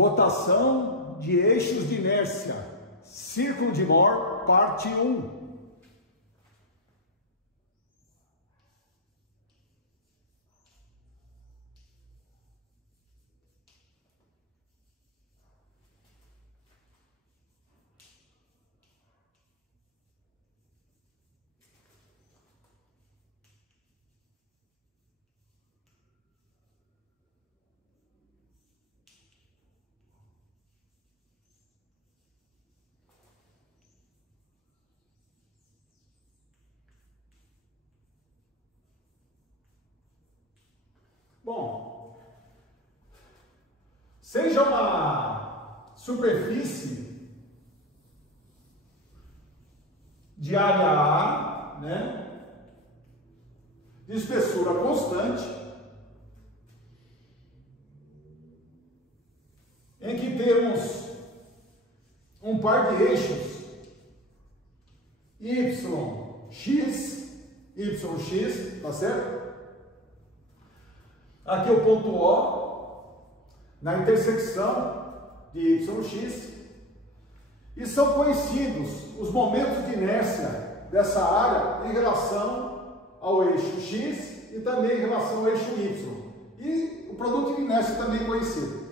Rotação de eixos de inércia, Círculo de Mohr, parte 1. Bom, seja uma superfície de área A, né, de espessura constante, em que temos um par de eixos YX, tá certo? Aqui é o ponto O, na intersecção de YX, e são conhecidos os momentos de inércia dessa área em relação ao eixo X e também em relação ao eixo Y. E o produto de inércia também conhecido.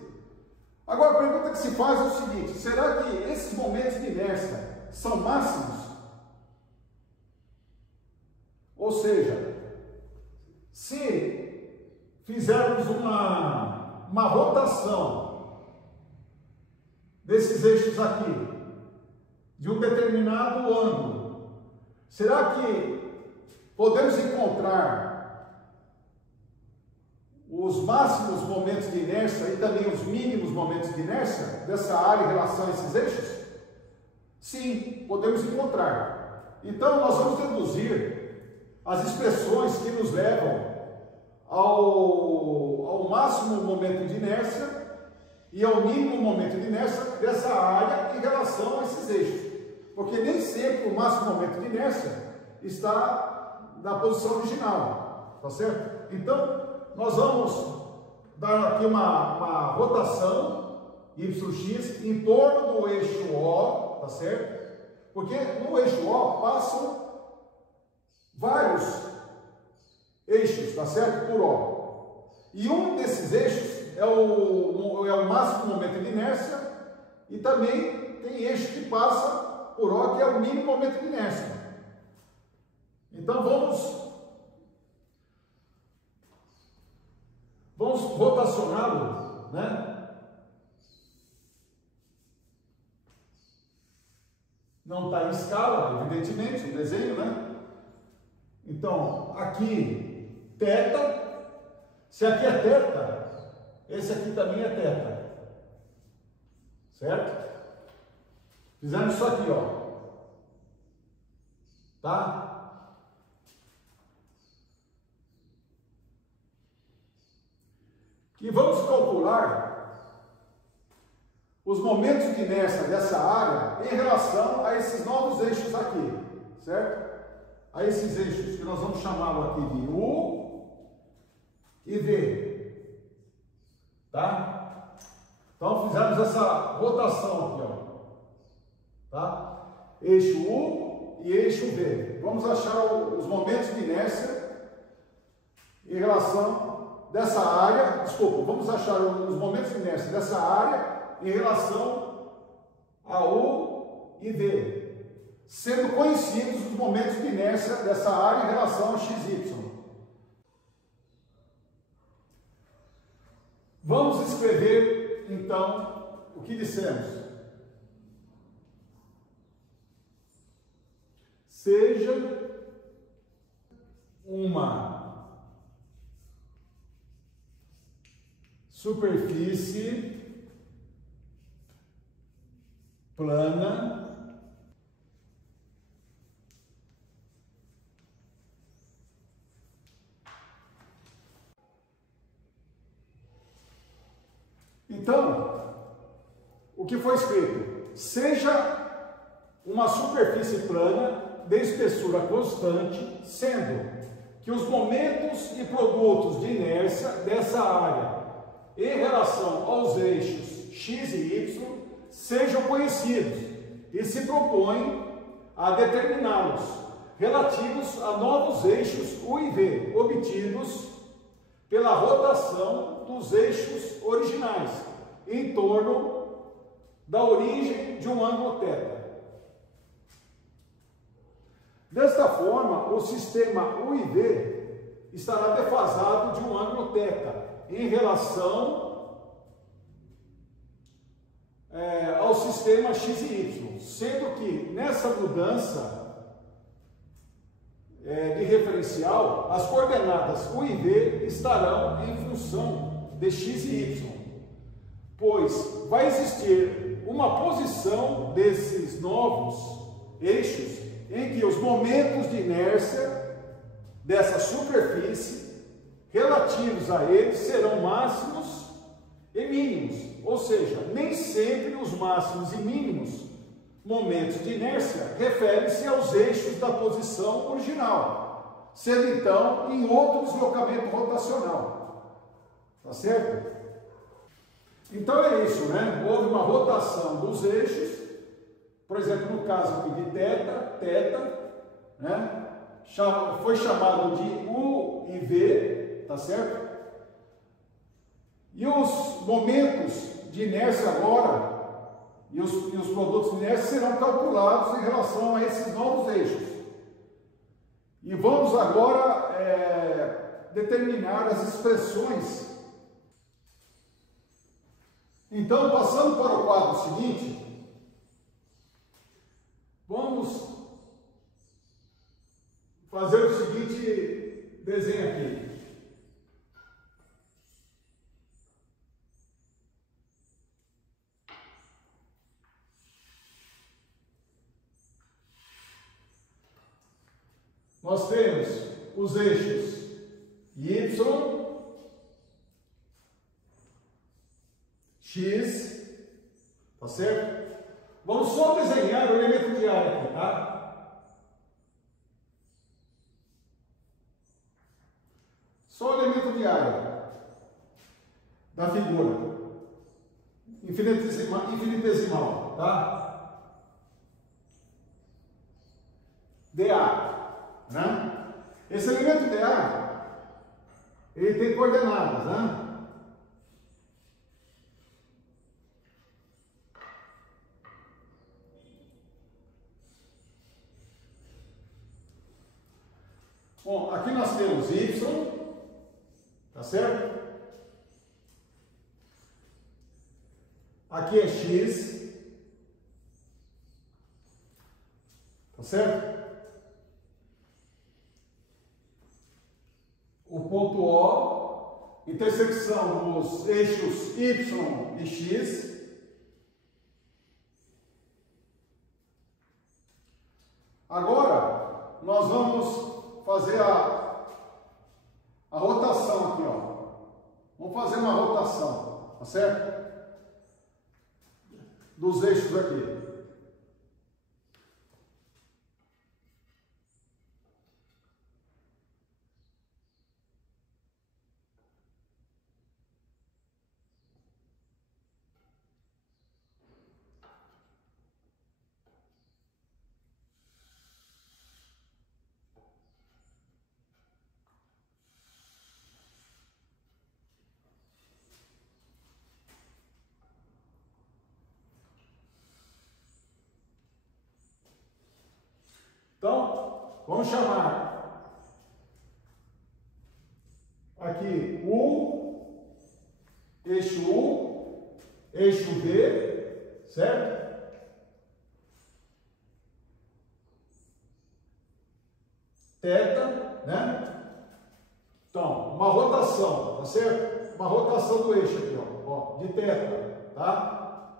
Agora, a pergunta que se faz é o seguinte: será que esses momentos de inércia são máximos? Ou seja, se fizermos uma rotação desses eixos aqui, de um determinado ângulo, será que podemos encontrar os máximos momentos de inércia e também os mínimos momentos de inércia dessa área em relação a esses eixos? Sim, podemos encontrar. Então, nós vamos deduzir as expressões que nos levam ao máximo momento de inércia e ao mínimo momento de inércia dessa área em relação a esses eixos. Porque nem sempre o máximo momento de inércia está na posição original, tá certo? Então, nós vamos dar aqui uma rotação YX em torno do eixo O, tá certo? Porque no eixo O passam vários eixos, tá certo? Por O. E um desses eixos é o máximo momento de inércia, e também tem eixo que passa por O, que é o mínimo momento de inércia. Então vamos rotacioná-lo, né? Não está em escala, evidentemente, o desenho, né? Então, aqui θ, se aqui é θ, esse aqui também é θ, certo? Fizemos isso aqui, ó, tá? E vamos calcular os momentos de inércia dessa área em relação a esses novos eixos aqui, certo? A esses eixos que nós vamos chamá-lo aqui de U e V, tá? Então fizemos essa rotação aqui, ó, tá? Eixo U e eixo V. Vamos achar os momentos de inércia em relação dessa área, vamos achar os momentos de inércia dessa área em relação a U e V, sendo conhecidos os momentos de inércia dessa área em relação a XY. Vamos escrever, então, o que dissemos. Seja uma superfície plana Então, o que foi escrito? Seja uma superfície plana de espessura constante, sendo que os momentos e produtos de inércia dessa área em relação aos eixos x e y sejam conhecidos e se propõem a determiná-los, relativos a novos eixos U e V, obtidos pela rotação dos eixos originais, em torno da origem de um ângulo θ. Desta forma, o sistema U e V estará defasado de um ângulo θ em relação ao sistema x e y, sendo que nessa mudança de referencial, as coordenadas U e V estarão em função de x e y, pois vai existir uma posição desses novos eixos em que os momentos de inércia dessa superfície relativos a eles serão máximos e mínimos, ou seja, nem sempre os máximos e mínimos momentos de inércia referem-se aos eixos da posição original, sendo então em outro deslocamento rotacional. Tá certo? Então é isso, né? Houve uma rotação dos eixos, por exemplo, no caso aqui de θ, né? Foi chamado de U e V, tá certo? E os momentos de inércia agora, e os produtos de inércia serão calculados em relação a esses novos eixos. E vamos agora determinar as expressões. Então, passando para o quadro seguinte, vamos fazer o seguinte desenho aqui. Nós temos os eixos Y, X, tá certo? Vamos só desenhar o elemento de área aqui, tá? Só o elemento de área da figura infinitesimal, tá? dA. Né? Esse elemento dA, ele tem coordenadas, né? Bom, aqui nós temos Y, tá certo? Aqui é X, tá certo? O ponto O, intersecção dos eixos Y e X. Agora, nós vamos fazer a rotação aqui, ó. Vamos fazer uma rotação, tá certo? Dos eixos aqui. Então, vamos chamar aqui eixo U, eixo V, certo? Θ, né? Então, uma rotação, tá certo? Uma rotação do eixo aqui, ó, de θ, tá?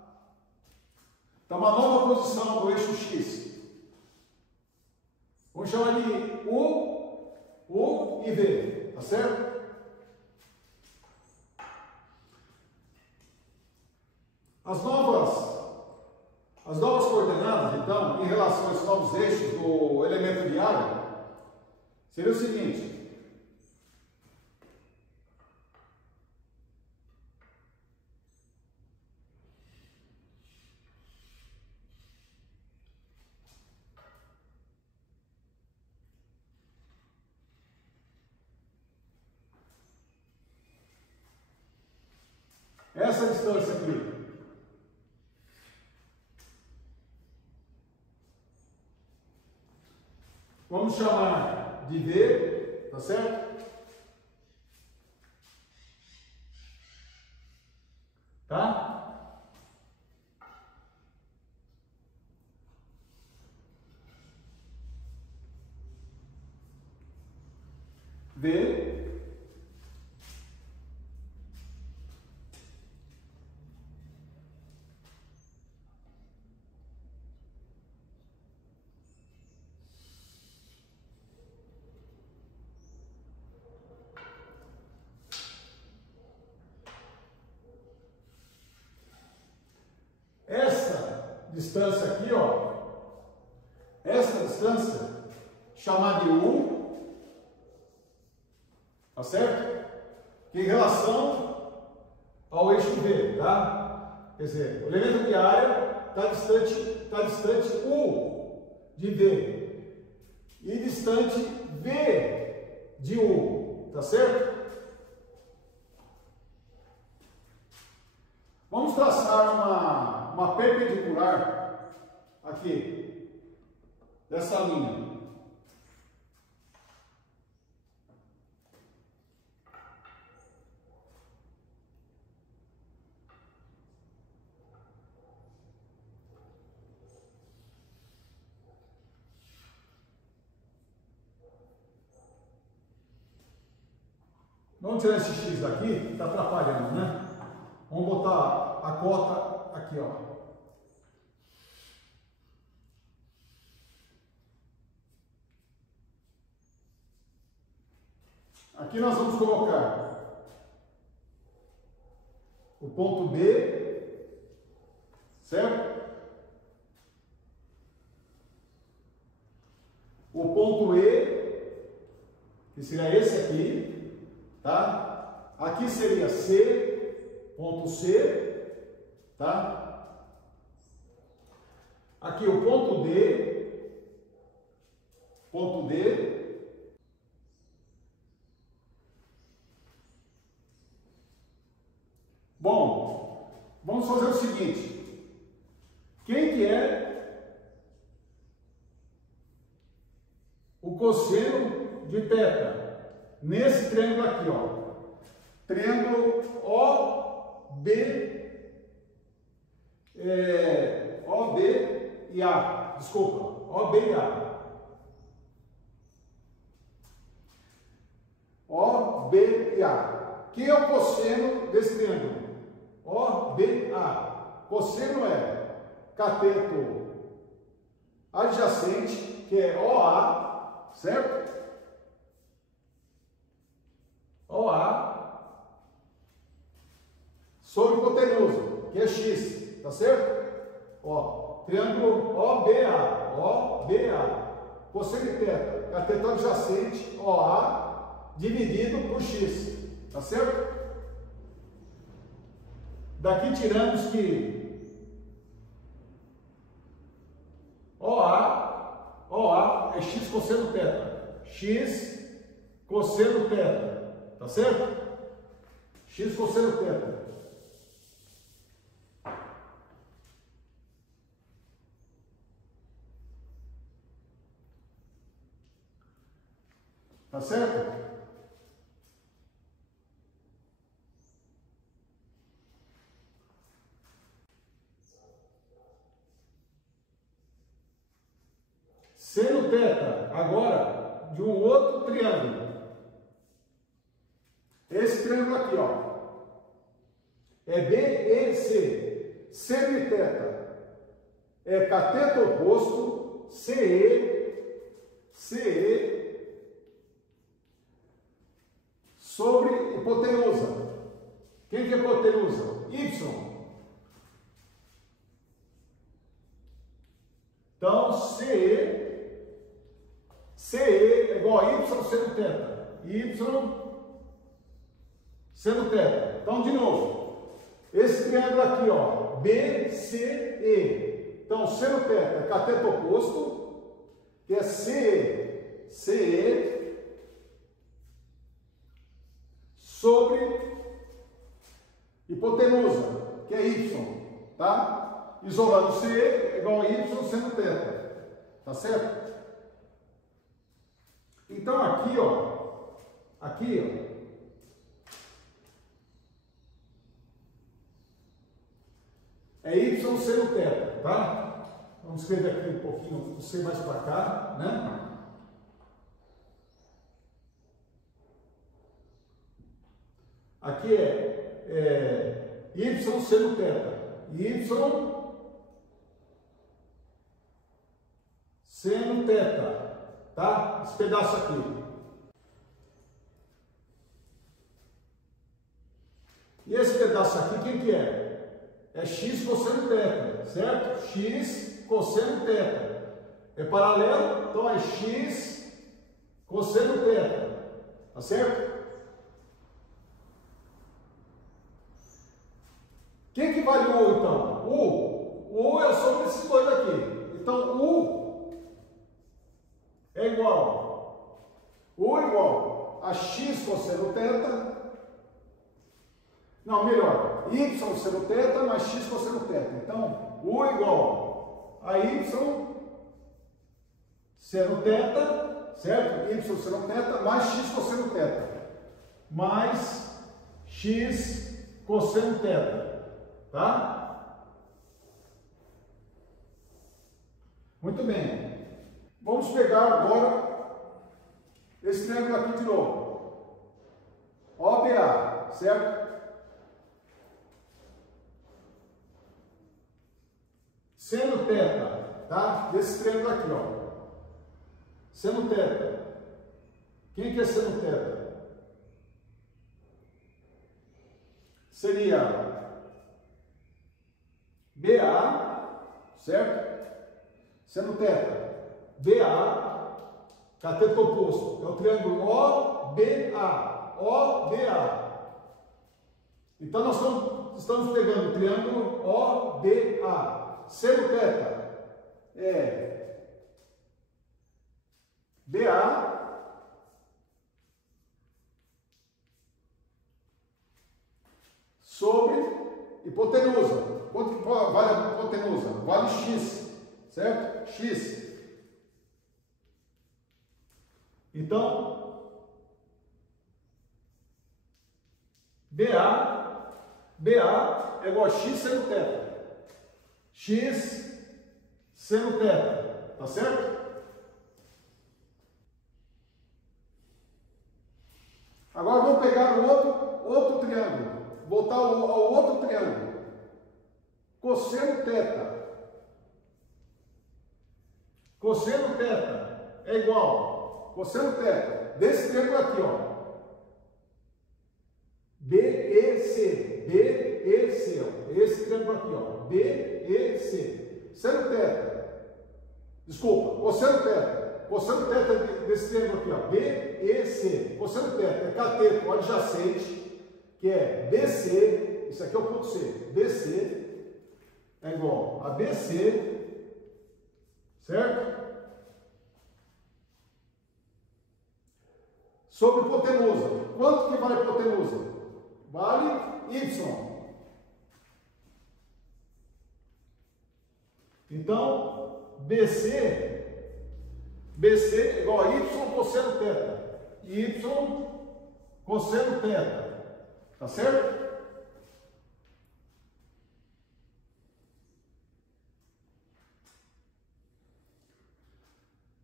Então, uma nova posição do eixo X. Vamos chamar de U e V, tá certo? As novas coordenadas, então, em relação a esses novos eixos do elemento de área, seria o seguinte. essa distância aqui. Vamos chamar de V, tá certo? Tá? V. Essa distância aqui, ó, essa distância chamada de U, tá certo? Que em relação ao eixo V, tá? Quer dizer, o elemento de área está distante U de V e distante V de U, tá certo? Vamos traçar uma perpendicular aqui, dessa linha. Vamos tirar esse X daqui, que está atrapalhando, né? Vamos botar a cota aqui, ó. Aqui nós vamos colocar o ponto B, certo? O ponto E, que seria esse aqui, tá? Aqui seria C, ponto C, tá? Aqui o ponto D, ponto D. Bom, vamos fazer o seguinte. Quem que é o cosseno de θ? Nesse triângulo aqui, ó. Triângulo OB, OB e A. Desculpa, OB e A. OB e A. Quem é o cosseno desse triângulo? OBA. Cosseno é cateto adjacente, que é OA, certo? OA sobre hipotenusa, que é X, tá certo? Ó, triângulo OBA, OBA. Cosseno de θ, cateto adjacente, OA, dividido por X, tá certo? Daqui tiramos que OA é X cosseno θ. X cosseno θ. Tá certo? X cosseno θ. Tá certo? Seno θ, agora, de um outro triângulo. Esse triângulo aqui, ó. É BEC. Seno de θ é cateto oposto, CE sobre hipotenusa. Quem que é hipotenusa? Y. Então, CE é igual a Y seno θ. Y seno θ. Então, de novo, esse triângulo aqui, ó, BCE. Então, seno θ é cateto oposto, que é CE sobre hipotenusa, que é y, tá? Isolando C é igual a y seno θ, tá certo? Então aqui, é y seno θ, tá? Vamos escrever aqui um pouquinho o C mais para cá, né? Aqui é y seno θ, y seno θ, tá? Esse pedaço aqui. E esse pedaço aqui, quem que é? É x cosseno θ, certo? X cosseno θ. É paralelo, então é x cosseno θ, tá certo? Quem que vale o U, então? O U é a soma desses dois aqui. Então, U é igual. U é igual a x cosseno θ. Não, melhor. Y seno θ mais x cosseno θ. Então, U é igual a y seno θ, certo? Y seno θ mais x cosseno θ. Mais x cosseno θ. Tá? Muito bem. Vamos pegar agora esse triângulo aqui de novo. OBA, certo? Seno θ, tá? Desse triângulo aqui, ó. Seno θ. Quem que é seno θ? Seria BA, certo? Seno θ, BA, cateto oposto, é o triângulo OBA, OBA. Então nós estamos pegando o triângulo OBA. Seno θ é BA sobre hipotenusa. Quanto que vale a hipotenusa? Vale x, certo? X. Então, BA é igual a x seno θ. X seno θ, tá certo? Agora vamos pegar o outro triângulo. Voltar ao outro triângulo. Cosseno θ. Cosseno θ é igual. Cosseno θ desse triângulo aqui, ó. BEC. BEC, ó. Esse triângulo aqui, ó. BEC. Seno θ. Desculpa. Cosseno θ. Cosseno θ desse triângulo aqui, ó. BEC. Cosseno θ é cateto adjacente, que é BC. Isso aqui é o ponto C. BC é igual a BC, certo? Sobre hipotenusa. Quanto que vale a hipotenusa? Vale Y. Então, BC é igual a Y cosseno θ. Y cosseno θ. Tá certo?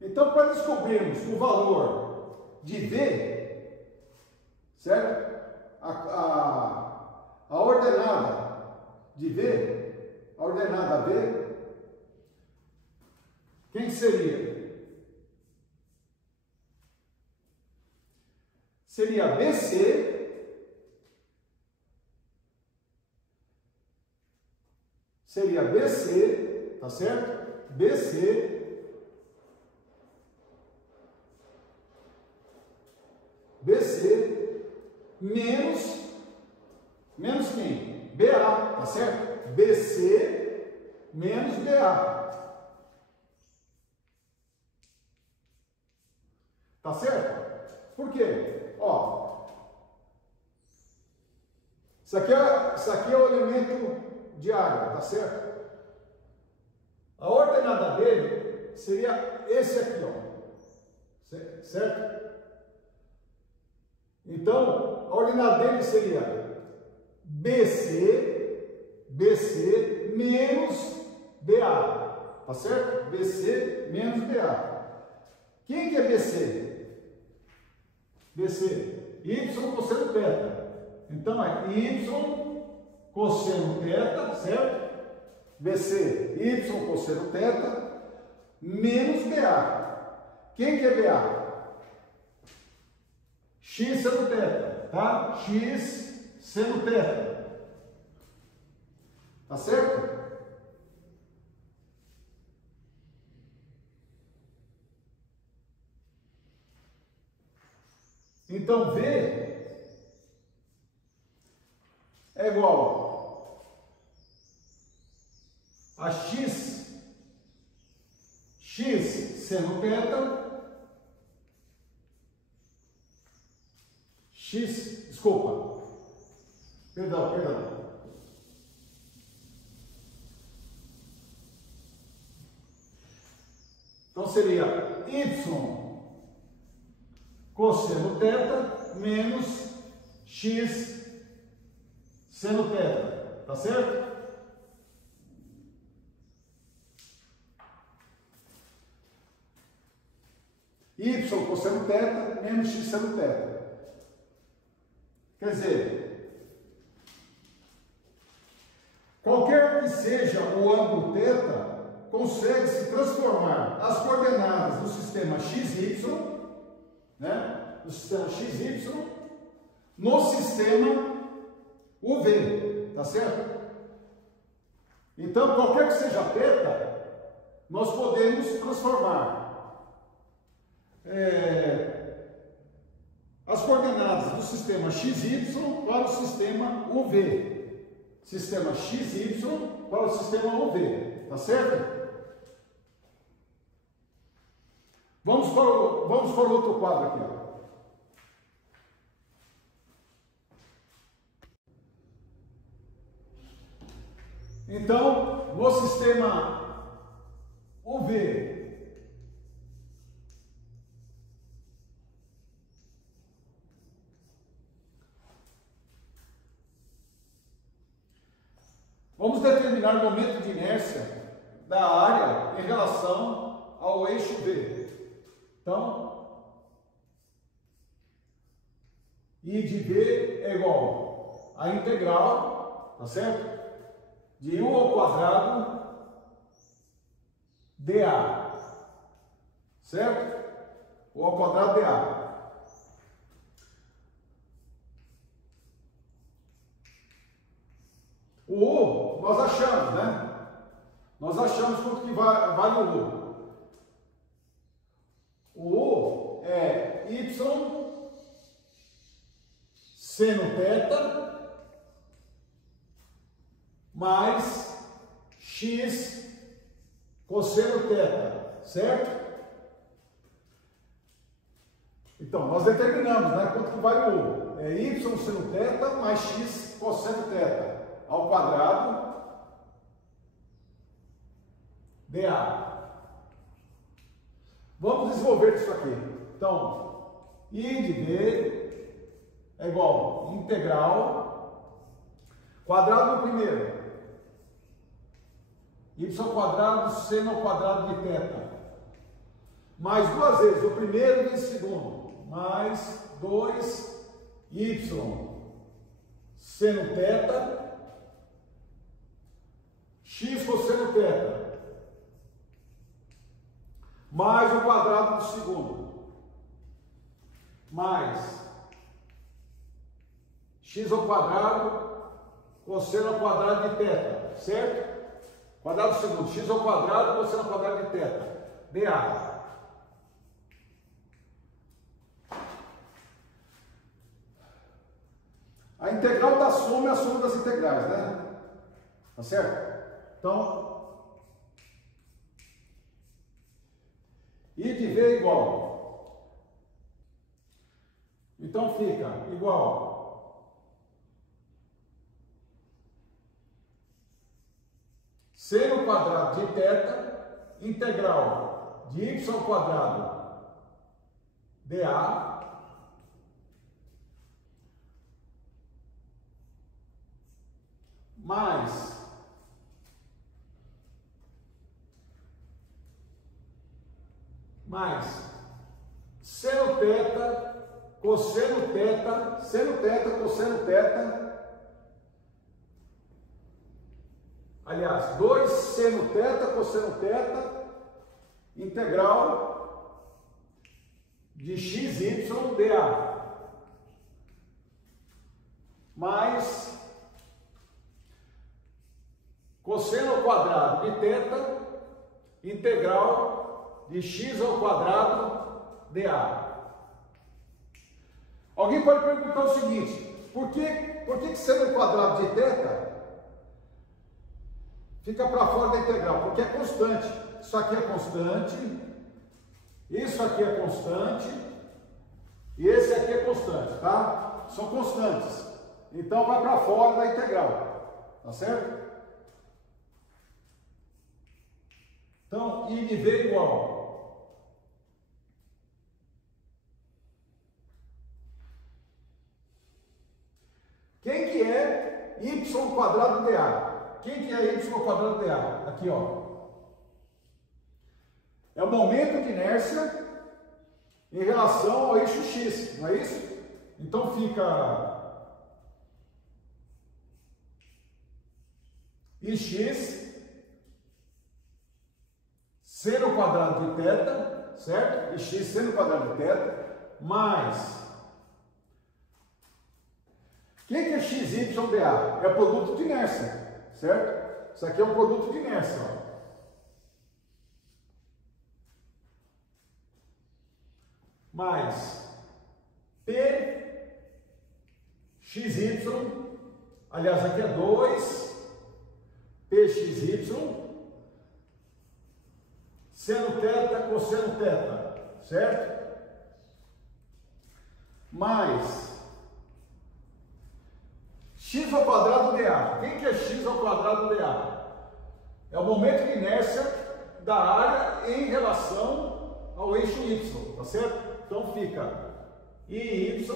Então, para descobrirmos o valor de V, certo? A ordenada de V, a ordenada V, quem seria? Seria BC, tá certo? BC menos quem? BA, tá certo? BC menos BA. Tá certo? Por quê? Ó, Isso aqui é o elemento de área, tá certo? A ordenada dele seria esse aqui, ó. Certo? Então, a ordenada dele seria BC menos BA. Tá certo? BC menos BA. Quem que é BC? BC. Y cosseno θ. Então, é Y cosseno θ, certo? BC, Y cosseno θ, menos BA. Quem que é BA? X seno θ, tá? X seno θ. Tá certo? Então, V é igual a X seno θ, perdão. Então seria Y cosseno θ menos X seno θ, tá certo? Y cosseno θ menos X seno θ. Quer dizer, qualquer que seja o ângulo θ, consegue-se transformar as coordenadas do sistema XY, né, do sistema XY, no sistema UV, tá certo? Então, qualquer que seja θ, nós podemos transformar as coordenadas do sistema XY para o sistema UV. Sistema XY para o sistema UV, tá certo? Vamos para o outro quadro aqui, ó. Então, no sistema UV, vamos determinar o momento de inércia da área em relação ao eixo V. Então, I de V é igual a integral, tá certo? De 1 ao quadrado dA, certo? 1 ao quadrado dA. O U nós achamos, né? Nós achamos quanto que vale o U. O U é Y seno θ mais X cosseno θ, certo? Então, nós determinamos, né, quanto que vale o U. É Y seno θ mais X cosseno θ ao quadrado dA. Vamos desenvolver isso aqui. Então, I de V é igual a integral quadrado do primeiro, y quadrado seno ao quadrado de θ, mais duas vezes o primeiro e o segundo, mais 2y seno θ, x cosseno θ, mais o quadrado do segundo, mais x ao quadrado cosseno ao quadrado de θ, certo? Quadrado do segundo, x ao quadrado cosseno ao quadrado de θ, dA. A integral da soma é a soma das integrais, né? Tá certo? Então, I de V é igual. Então fica igual seno quadrado de θ, integral de y quadrado dA, mais seno θ, cosseno θ, seno θ, cosseno θ, aliás, 2 seno θ, cosseno θ, integral de xy dA, mais cosseno ao quadrado de θ, integral de x ao quadrado dA. Alguém pode perguntar o seguinte: por que seno ao quadrado de θ fica para fora da integral? Porque é constante. Isso aqui é constante, isso aqui é constante e esse aqui é constante, tá? São constantes. Então vai para fora da integral, tá certo? Então, I de V igual quem que é y quadrado dA? Quem que é y quadrado dA? Aqui, ó. É o momento de inércia em relação ao eixo x, não é isso? Então fica ix seno quadrado de θ, certo? Ix seno quadrado de θ, mais o que é xy dA? É produto de inércia, certo? Isso aqui é um produto de inércia, ó. Mais pxy, aliás, aqui é 2 pxy, seno θ, cosseno θ, certo? Mais x ao quadrado dA. Quem que é x ao quadrado dA? É o momento de inércia da área em relação ao eixo y, tá certo? Então fica IY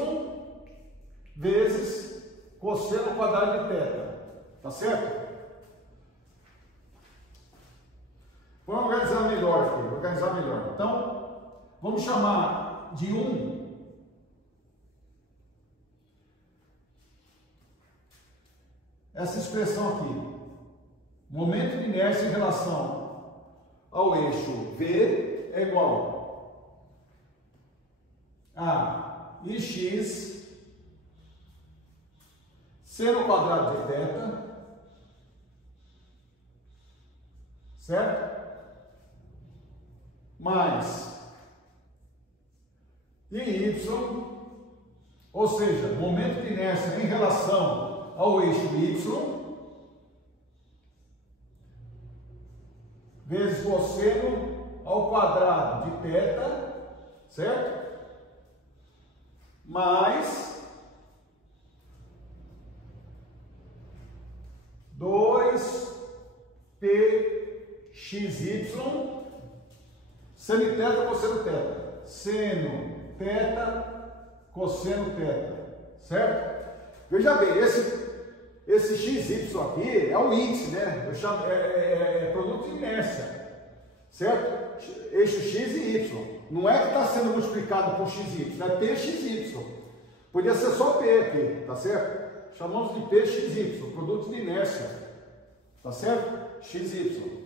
vezes cosseno quadrado de θ, tá certo? Vamos organizar melhor. Então, vamos chamar de 1 essa expressão aqui. Momento de inércia em relação ao eixo V é igual a ix seno quadrado de θ, certo? Mais IY, ou seja, momento de inércia em relação ao eixo Y, vezes cosseno ao quadrado de θ, certo? Mais 2 pxy seno θ, cosseno θ, seno θ, cosseno θ, certo? Veja bem, esse xy aqui é o índice, né? Eu chamo, é produto de inércia, certo? Eixo x e y. Não é que está sendo multiplicado por xy, é pxy. Podia ser só p aqui, tá certo? Chamamos de pxy, produto de inércia, tá certo? xy.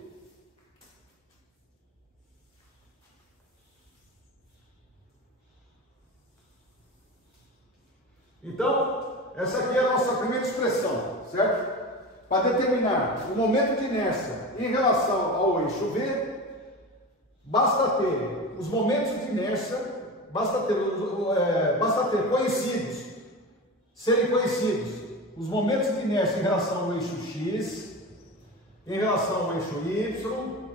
Então, essa aqui é a nossa primeira expressão, certo? Para determinar o momento de inércia em relação ao eixo V, basta ter os momentos de inércia, basta ter conhecidos, serem conhecidos os momentos de inércia em relação ao eixo X, em relação ao eixo Y,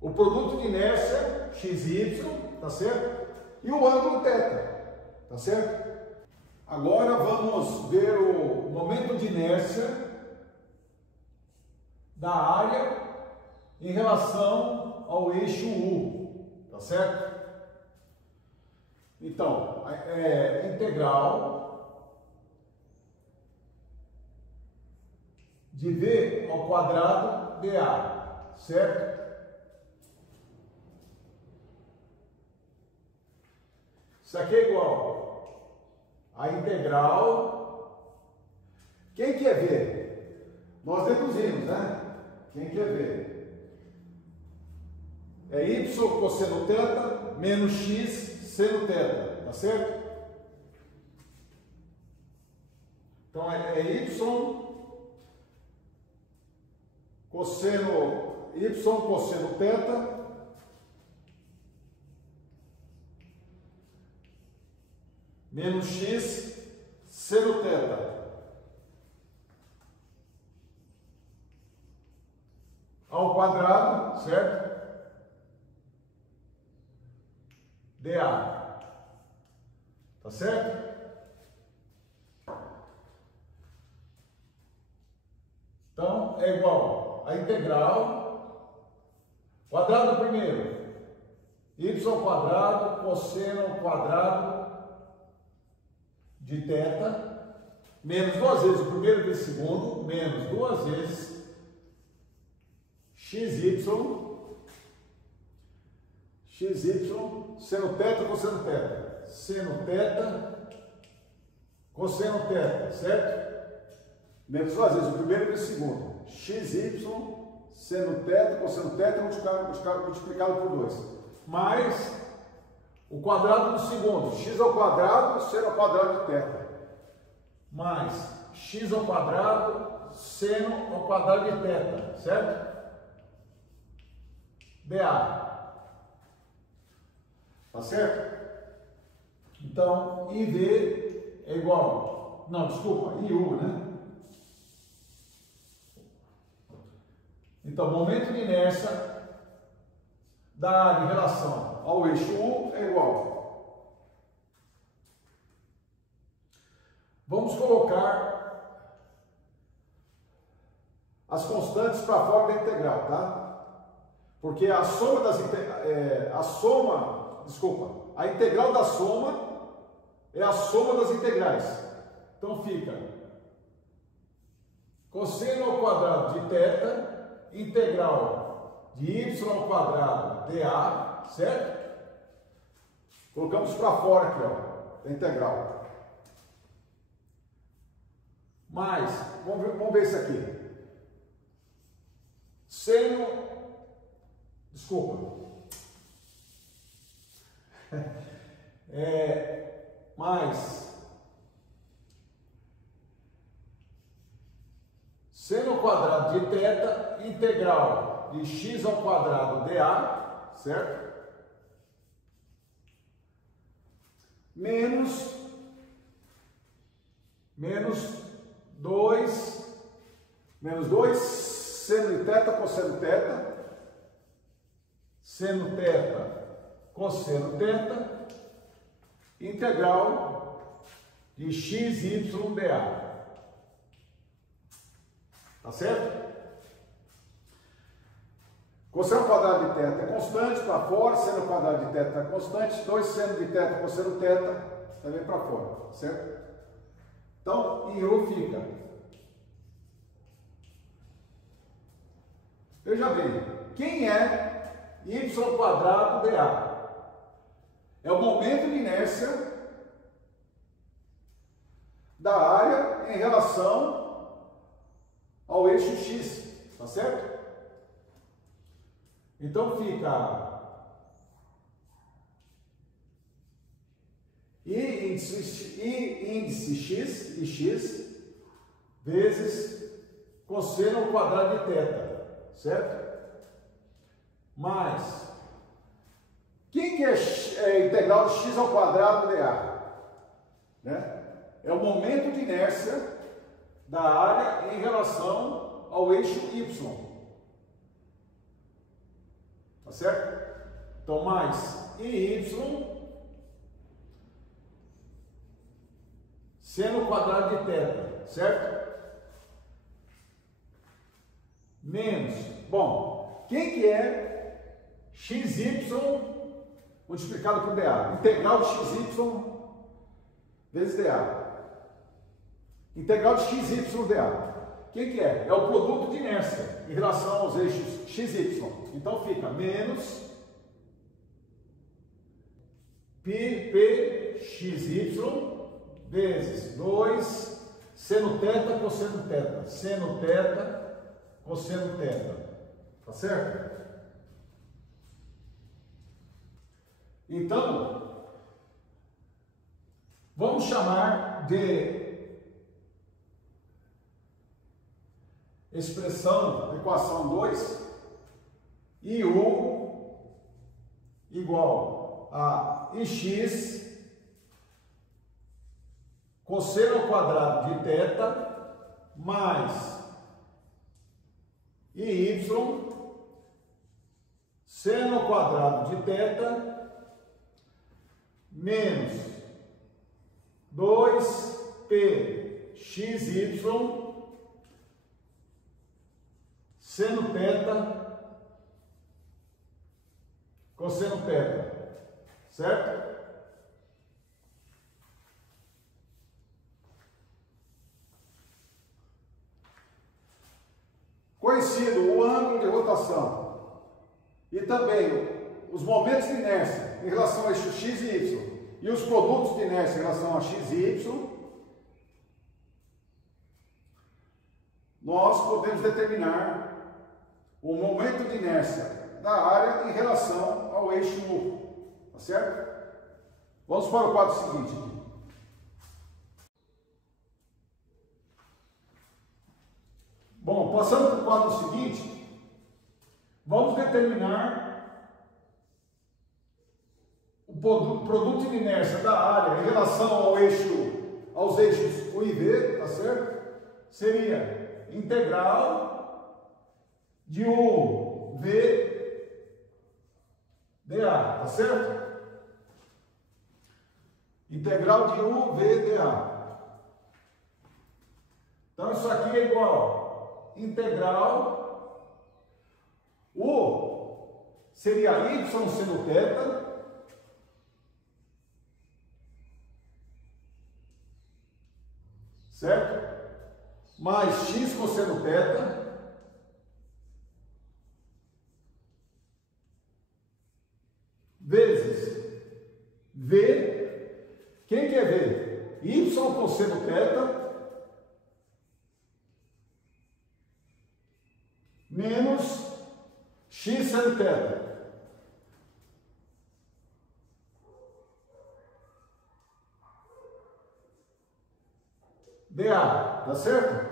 o produto de inércia XY, tá certo? E o ângulo θ, tá certo? Agora vamos ver o momento de inércia da área em relação ao eixo U, tá certo? Então, integral de V ao quadrado dA, certo? Isso aqui é igual a integral. Quem quer ver? Nós deduzimos, né? Quem quer ver? É y cosseno θ menos x seno θ, tá certo? Então é y cosseno θ menos x seno θ ao quadrado, certo? dA, tá certo? Então é igual a integral quadrado primeiro, y ao quadrado cosseno ao quadrado de θ, menos duas vezes o primeiro vezes o segundo, menos duas vezes xy, seno θ cosseno θ, seno θ cosseno θ, certo? Menos duas vezes o primeiro vezes o segundo, xy, seno θ cosseno θ multiplicado por 2, mais o quadrado do segundo, x ao quadrado, seno ao quadrado de θ, mais x ao quadrado, seno ao quadrado de θ, certo? dA. Tá certo? Então, IV é igual, não, desculpa, IU, né? Então, momento de inércia da área em relação ao eixo U é igual. Vamos colocar as constantes para fora da integral, tá? Porque a soma das a integral da soma é a soma das integrais. Então fica cosseno ao quadrado de θ, integral de y ao quadrado dA, certo? Colocamos para fora aqui, ó, a integral. Mais, vamos ver isso aqui. Seno, desculpa. Mais seno ao quadrado de θ, integral de x ao quadrado dA, certo? Menos 2 seno de θ cosseno θ, seno θ cosseno θ, integral de x, y, dA. Tá certo? Cosseno ao quadrado de θ é constante para fora, seno ao quadrado de θ é constante, 2 seno de θ cosseno θ também para fora, certo? Então, IU fica. Veja bem, quem é y ao quadrado dA? É o momento de inércia da área em relação ao eixo X, tá certo? Então fica I índice X e X vezes cosseno ao quadrado de θ, certo? Mais quem que é integral de x ao quadrado dA? Né? É o momento de inércia da área em relação ao eixo Y. Tá certo? Então, mais IY seno ao quadrado de θ, certo? menos, bom, quem que é xy multiplicado por dA? Integral de xy vezes dA. Integral de xy dA. Quem que é? É o produto de inércia em relação aos eixos xy. Então fica menos πpxy vezes 2 seno θ cosseno θ. Seno θ cosseno θ. Tá certo? Então, vamos chamar de expressão, equação 2, IU igual a IX cosseno ao quadrado de θ mais IY seno ao quadrado de θ menos 2pxy seno θ cosseno θ, certo? Conhecido o ângulo de rotação e também os momentos de inércia em relação ao eixo x e y e os produtos de inércia em relação a x e y, nós podemos determinar o momento de inércia da área em relação ao eixo U, tá certo? Vamos para o quadro seguinte aqui. Bom, passando para o quadro seguinte, vamos determinar o produto de inércia da área em relação aos eixos U e V, tá certo? Seria integral de U, V, dA, tá certo? Integral de U, V, dA. Então, isso aqui é igual a integral U seria Y seno θ certo? Mais X cosseno θ vezes V, quem que é V? Y cosseno θ menos X seno θ. dA, tá certo?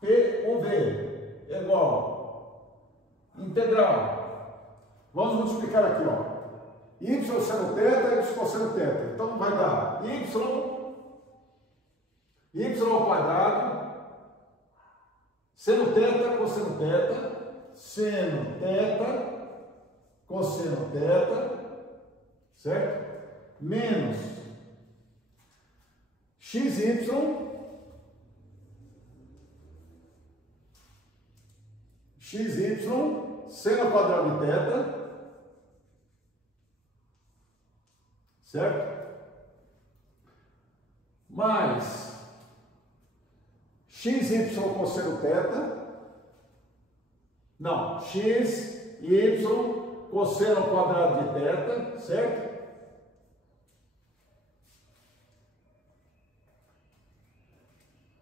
PUV é igual integral. Vamos multiplicar aqui, ó. Y seno θ, Y cosseno θ. Então vai dar Y ao quadrado, seno θ, cosseno θ, seno θ, cosseno θ, certo? Menos XY seno ao quadrado de θ, certo? Mais XY cosseno θ, não, XY cosseno ao quadrado de θ, certo?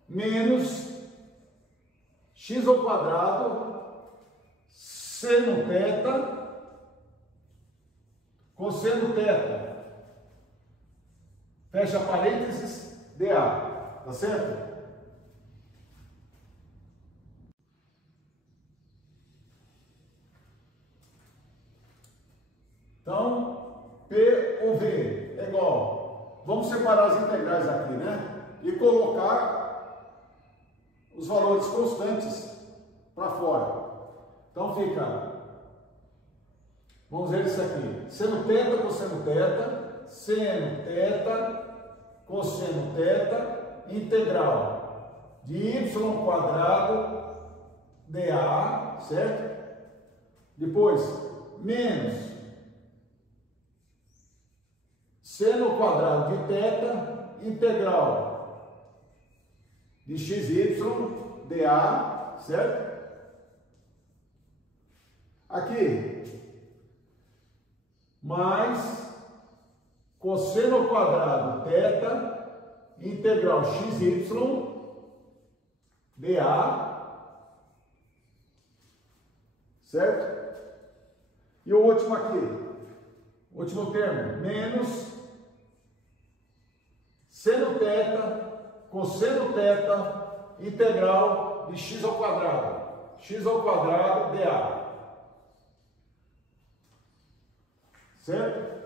Menos x ao quadrado seno θ cosseno θ, fecha parênteses, dA, tá certo? Então, P ou V é igual, vamos separar as integrais aqui, né? E colocar os valores constantes para fora. Então fica, vamos ver isso aqui, seno θ cosseno θ, seno θ cosseno θ, integral de y quadrado dA, certo? Depois, menos seno quadrado de θ integral de xy dA, certo? Aqui, mais cosseno quadrado θ integral xy dA, certo? E o último aqui, o último termo, menos seno θ cosseno θ integral de x ao quadrado dA. Certo?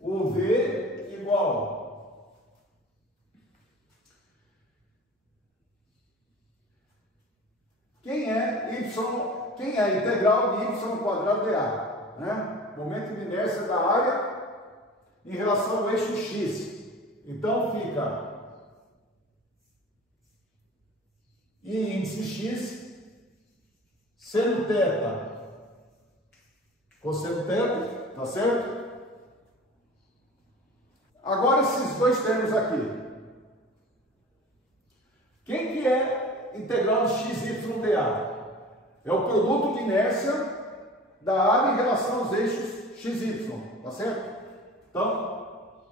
PUV igual quem é a integral de y quadrado dA, né? Momento de inércia da área em relação ao eixo x. Então fica I índice x seno θ cosseno θ, tá certo? Agora esses dois termos aqui. Quem que é integral de xy dA? É o produto de inércia da área em relação aos eixos xy, tá certo? Então,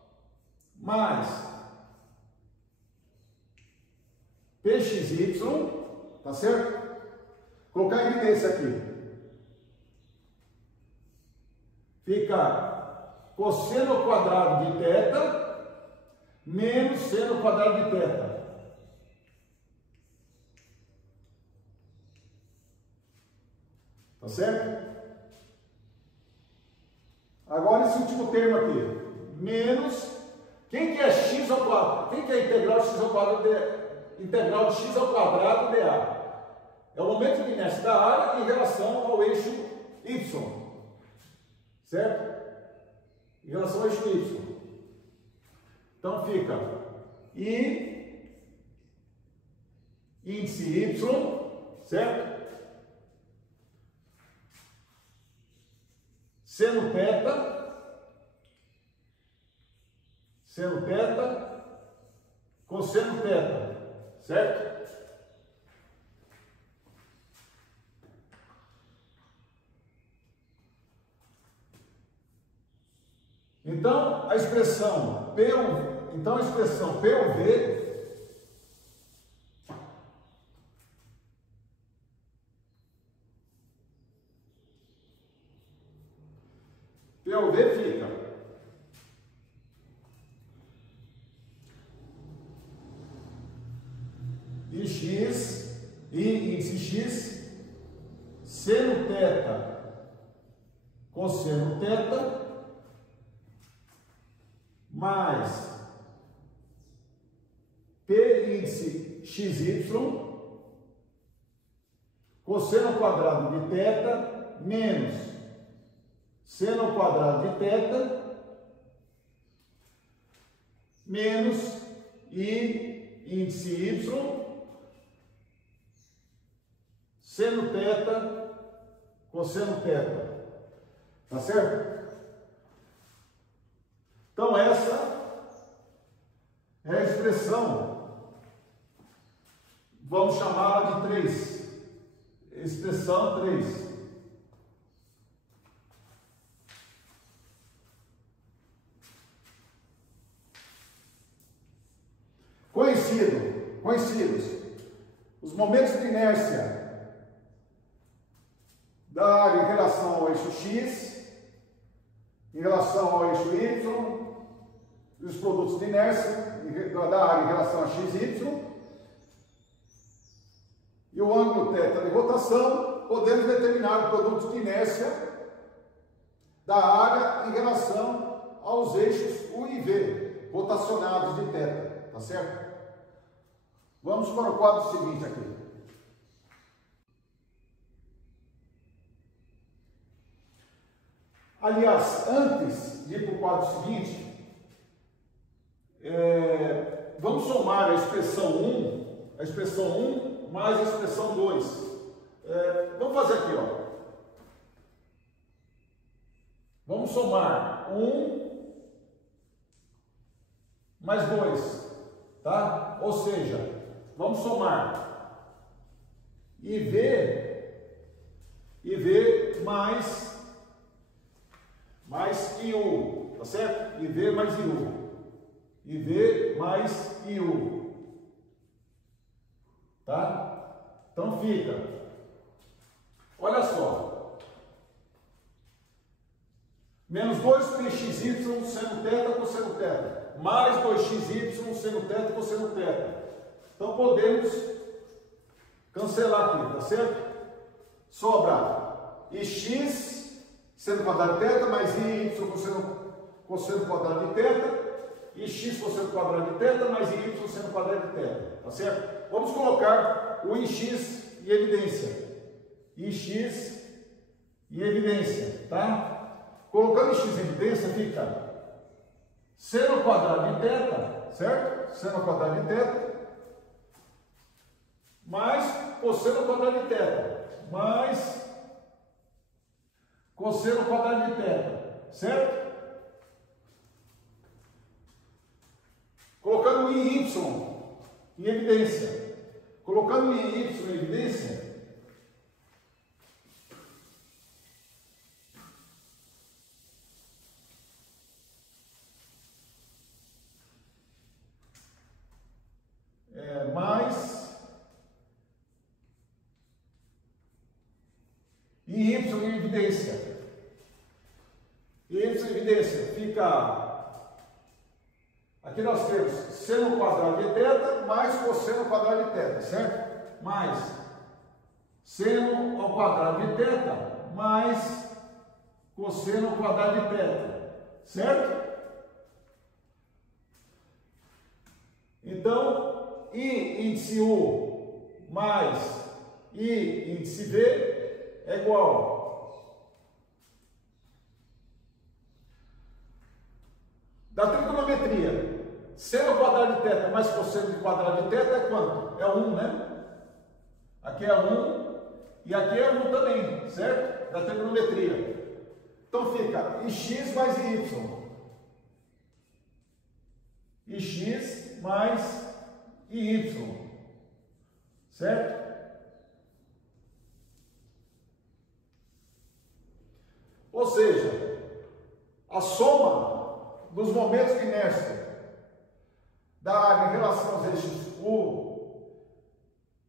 mais pxy, tá certo? Colocar a evidência aqui. Fica cosseno quadrado de θ menos seno quadrado de θ. Tá certo? Agora esse último termo aqui. Menos. Quem que é x ao quadrado? Quem que é integral de x ao quadrado de integral de x ao quadrado dA? É o momento de inércia da área em relação ao eixo y. Certo? Em relação ao eixo y. Então fica I índice y, certo? Seno θ, cosseno θ, certo? Então a expressão PUV fica I índice x seno θ cosseno θ mais P índice xy cosseno quadrado de θ menos seno quadrado de θ menos I índice y seno θ cosseno θ. Tá certo? Então essa é a expressão, vamos chamá-la de 3. Expressão 3. Conhecidos os momentos de inércia da área em relação ao eixo x, em relação ao eixo y, e os produtos de inércia da área em relação a xy, e o ângulo θ de rotação, podemos determinar o produto de inércia da área em relação aos eixos U e V, rotacionados de θ, tá certo? Vamos para o quadro seguinte aqui. Aliás, antes de ir para o quadro seguinte, vamos somar a expressão 1 mais a expressão 2. Vamos fazer aqui, ó. Vamos somar 1 mais 2, tá? Ou seja, vamos somar IV mais IU, tá certo? IV mais IU. IV mais IU. Tá? Então fica. Olha só. Menos 2πxy seno θ cosseno θ. Mais 2xy seno θ cosseno θ. Então podemos cancelar aqui, tá certo? Sobra ix seno quadrado de θ mais y cosseno quadrado de θ. E x cosseno quadrado de θ mais y seno quadrado de θ, tá certo? Vamos colocar o ix em evidência. Ix em evidência, tá? Colocando x em evidência fica seno quadrado de θ, certo? Seno quadrado de θ mais cosseno quadrado de θ mais cosseno quadrado de θ, certo? Colocando o IY em evidência. Colocando o IY em evidência, mais Y em evidência. Y em evidência fica. Aqui nós temos seno quadrado de θ mais cosseno quadrado de θ, certo? Mais seno ao quadrado de θ mais cosseno quadrado de θ, certo? Então, I índice U mais I índice V é igual da trigonometria. Seno quadrado de θ mais cosseno de quadrado de θ é quanto? É 1, né? Aqui é 1 e aqui é 1 também, certo? Da trigonometria. Então fica ix mais y. Ix mais y. Certo? Ou seja, a soma dos momentos de inércia da área em relação aos eixos U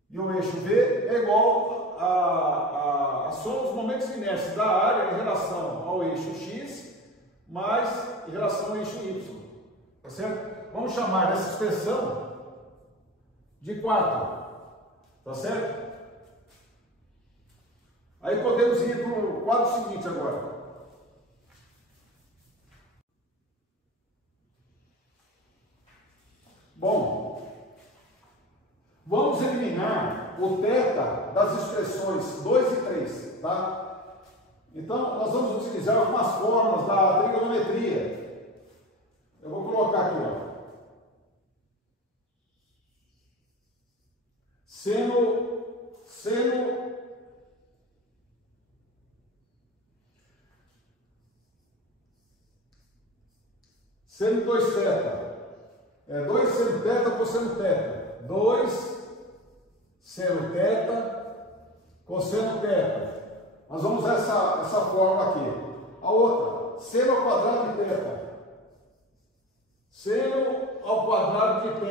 e o eixo V é igual a soma dos momentos de inércia da área em relação ao eixo X mais em relação ao eixo Y. Tá certo? Vamos chamar essa expressão de 4. Tá certo? Aí podemos ir para o quadro seguinte agora. Bom, vamos eliminar o θ das expressões 2 e 3, tá? Então, nós vamos utilizar algumas formas da trigonometria. Eu vou colocar aqui, ó. Seno de 2θ. 2 seno θ cosseno θ. 2 seno θ cosseno θ. Nós vamos usar essa fórmula aqui. A outra, seno ao quadrado de θ. Seno ao quadrado de θ.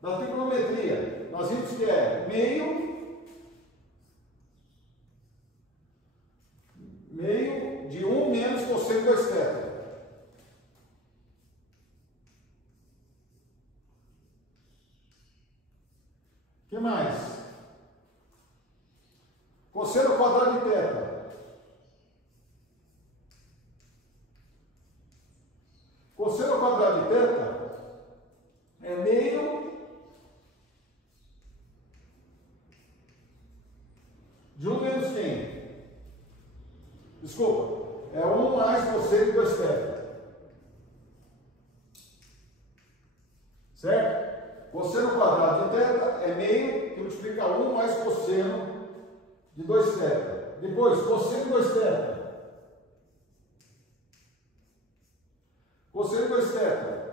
Na trigonometria, nós vimos que é meio de 1 menos cosseno de 2θ. O que mais? Cosseno ao quadrado de θ. Cosseno ao quadrado de θ é meio de 1 menos quem? Desculpa. é 1 mais cosseno de 2 θ. Certo? Cosseno quadrado de θ é meio, que multiplica 1 mais cosseno de 2 θ. Depois, cosseno de 2 θ. Cosseno de 2 θ.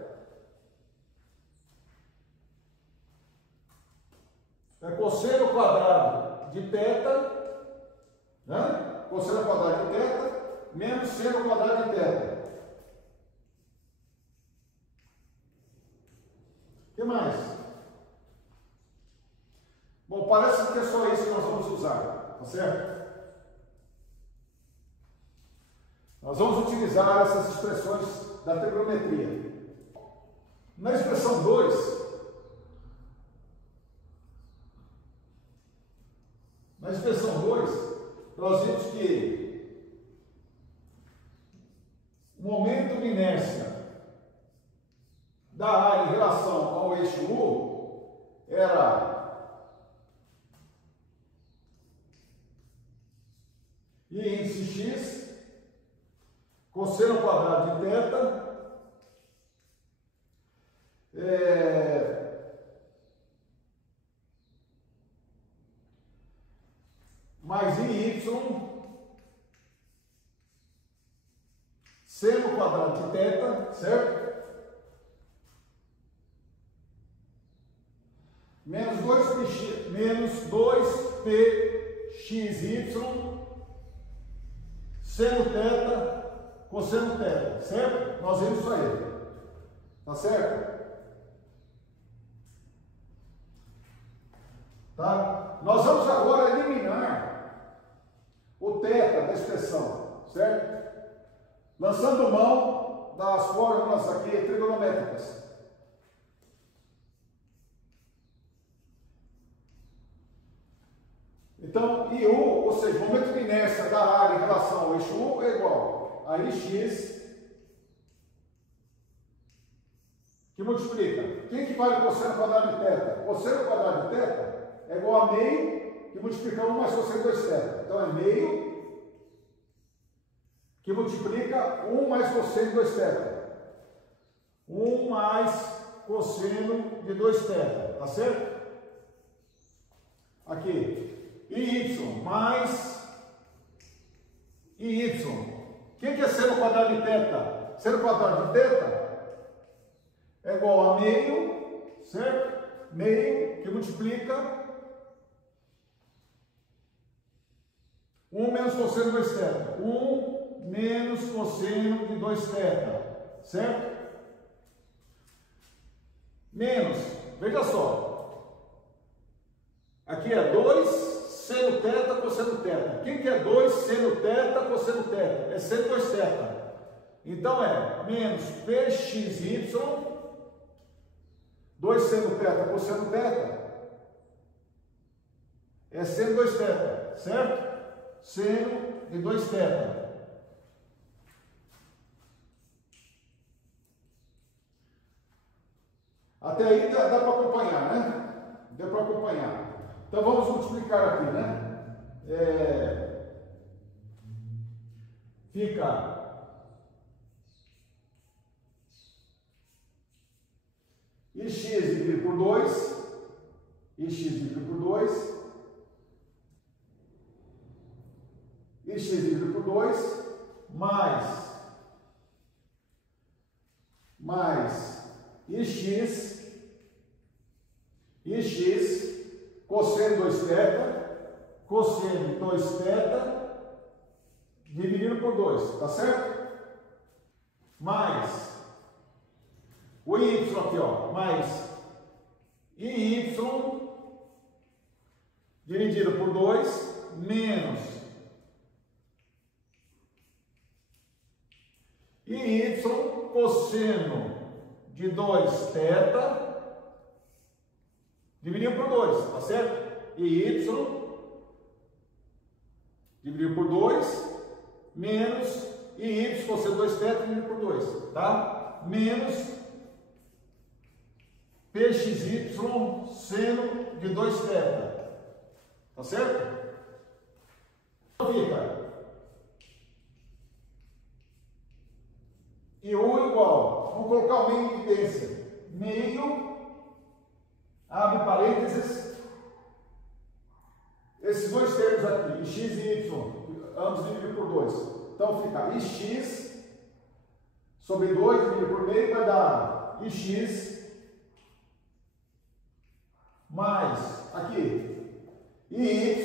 É cosseno quadrado de θ, né? Cosseno quadrado de θ, menos seno quadrado de θ. O que mais? Bom, parece que é só isso que nós vamos usar, tá certo? Nós vamos utilizar essas expressões da trigonometria. Na expressão 2, nós vimos que o momento de inércia da área em relação ao eixo U era I índice x, cosseno quadrado de θ, mais IY, seno quadrado de θ, certo? Menos 2pxy, seno θ, cosseno θ, certo? Nós vimos isso aí, tá certo? Tá? Nós vamos agora eliminar o θ da expressão, certo? Lançando mão das fórmulas aqui trigonométricas. Então, IU, ou seja, o momento de inércia da área em relação ao eixo U é igual a IX, que multiplica. Quem que vale o cosseno quadrado de θ? Cosseno quadrado de θ é igual a meio, que multiplica 1 mais cosseno de 2 θ. Então, é meio, que multiplica 1 mais cosseno de 2 θ. 1 mais cosseno de 2 θ, tá certo? Aqui. IY mais IY. O que é seno quadrado de θ? Seno quadrado de θ é igual a meio, certo? Meio que multiplica 1 menos cosseno de 2 θ. 1 menos cosseno de 2 θ, certo? Menos, veja só. Aqui é 2 seno θ, cosseno θ. Quem que é 2 seno θ, cosseno θ? É seno 2 θ. Então é menos pxy, 2 seno θ, cosseno θ, é seno 2 θ, certo? Seno de 2 θ. Até aí dá para acompanhar, né? Deu para acompanhar. Então vamos multiplicar aqui, né? Fica ix dividido por 2, ix dividido por 2, ix dividido por 2, mais ix, cosseno 2 θ, cosseno 2 θ, dividido por 2, tá certo? Mais o y aqui, ó, mais iy dividido por 2, menos iy cosseno de 2 θ, dividido por 2, tá certo? E y dividido por 2, menos y cosseno 2 θ dividido por 2, tá? Menos pxy seno de 2 θ, tá certo? Então fica vamos colocar o meio em evidência. Meio, abre parênteses, esses dois termos aqui, x e y, ambos divididos por 2. Então fica ix sobre 2 dividido por meio vai dar ix mais aqui y,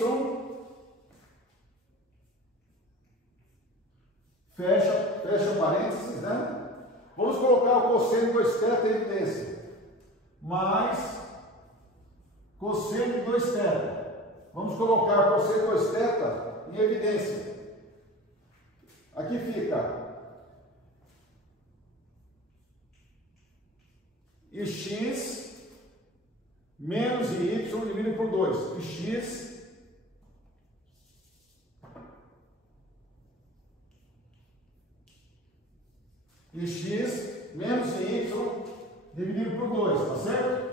fecha parênteses, né? Vamos colocar o cosseno de 2θ em evidência, mais cosseno de 2θ. Vamos colocar cosseno de 2θ em evidência. Aqui fica x menos y dividido por 2. X menos y dividido por 2, tá certo?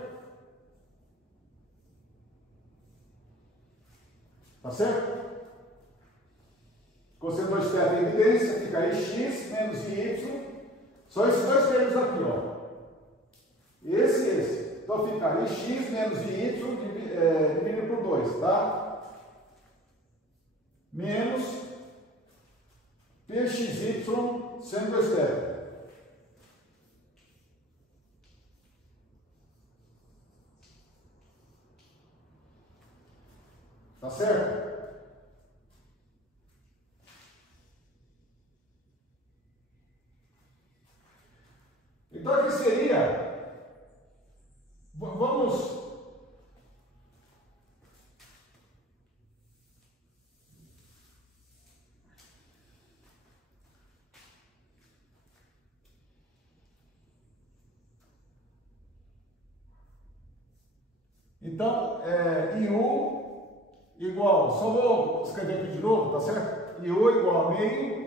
Tá certo? Cosseno de 2θ em evidência, fica x menos y. Só esses dois termos aqui, ó. Esse e esse. Então fica x menos y dividido por 2, tá? Menos pxy seno 2θ. Tá certo? Então aqui seria, vamos então, IU igual, só vou escrever aqui de novo, tá certo? IU igual a meio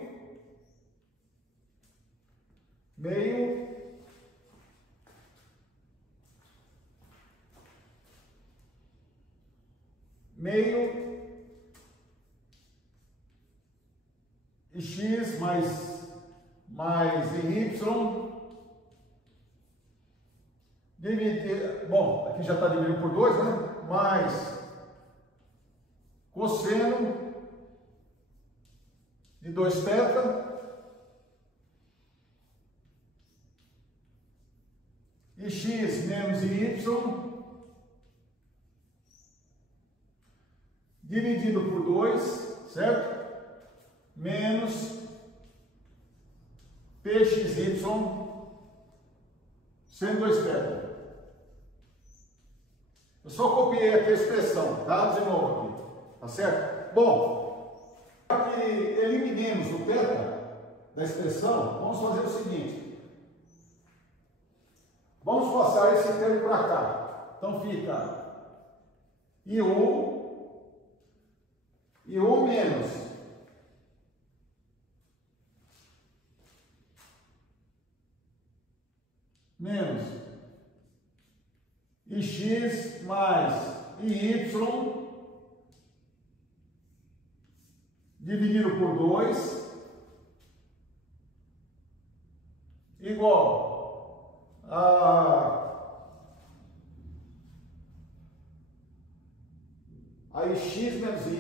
e x mais y dividir, bom, aqui já está dividido por 2, né? Mais cosseno de 2θ e x menos y dividido por 2, certo? Menos pxy seno 2θ. Eu só copiei aqui a expressão, tá? De novo aqui, tá certo? Bom, para que eliminemos o θ da expressão, vamos fazer o seguinte. Vamos passar esse termo para cá. Então fica IU menos ix mais y dividido por 2 igual a x menos y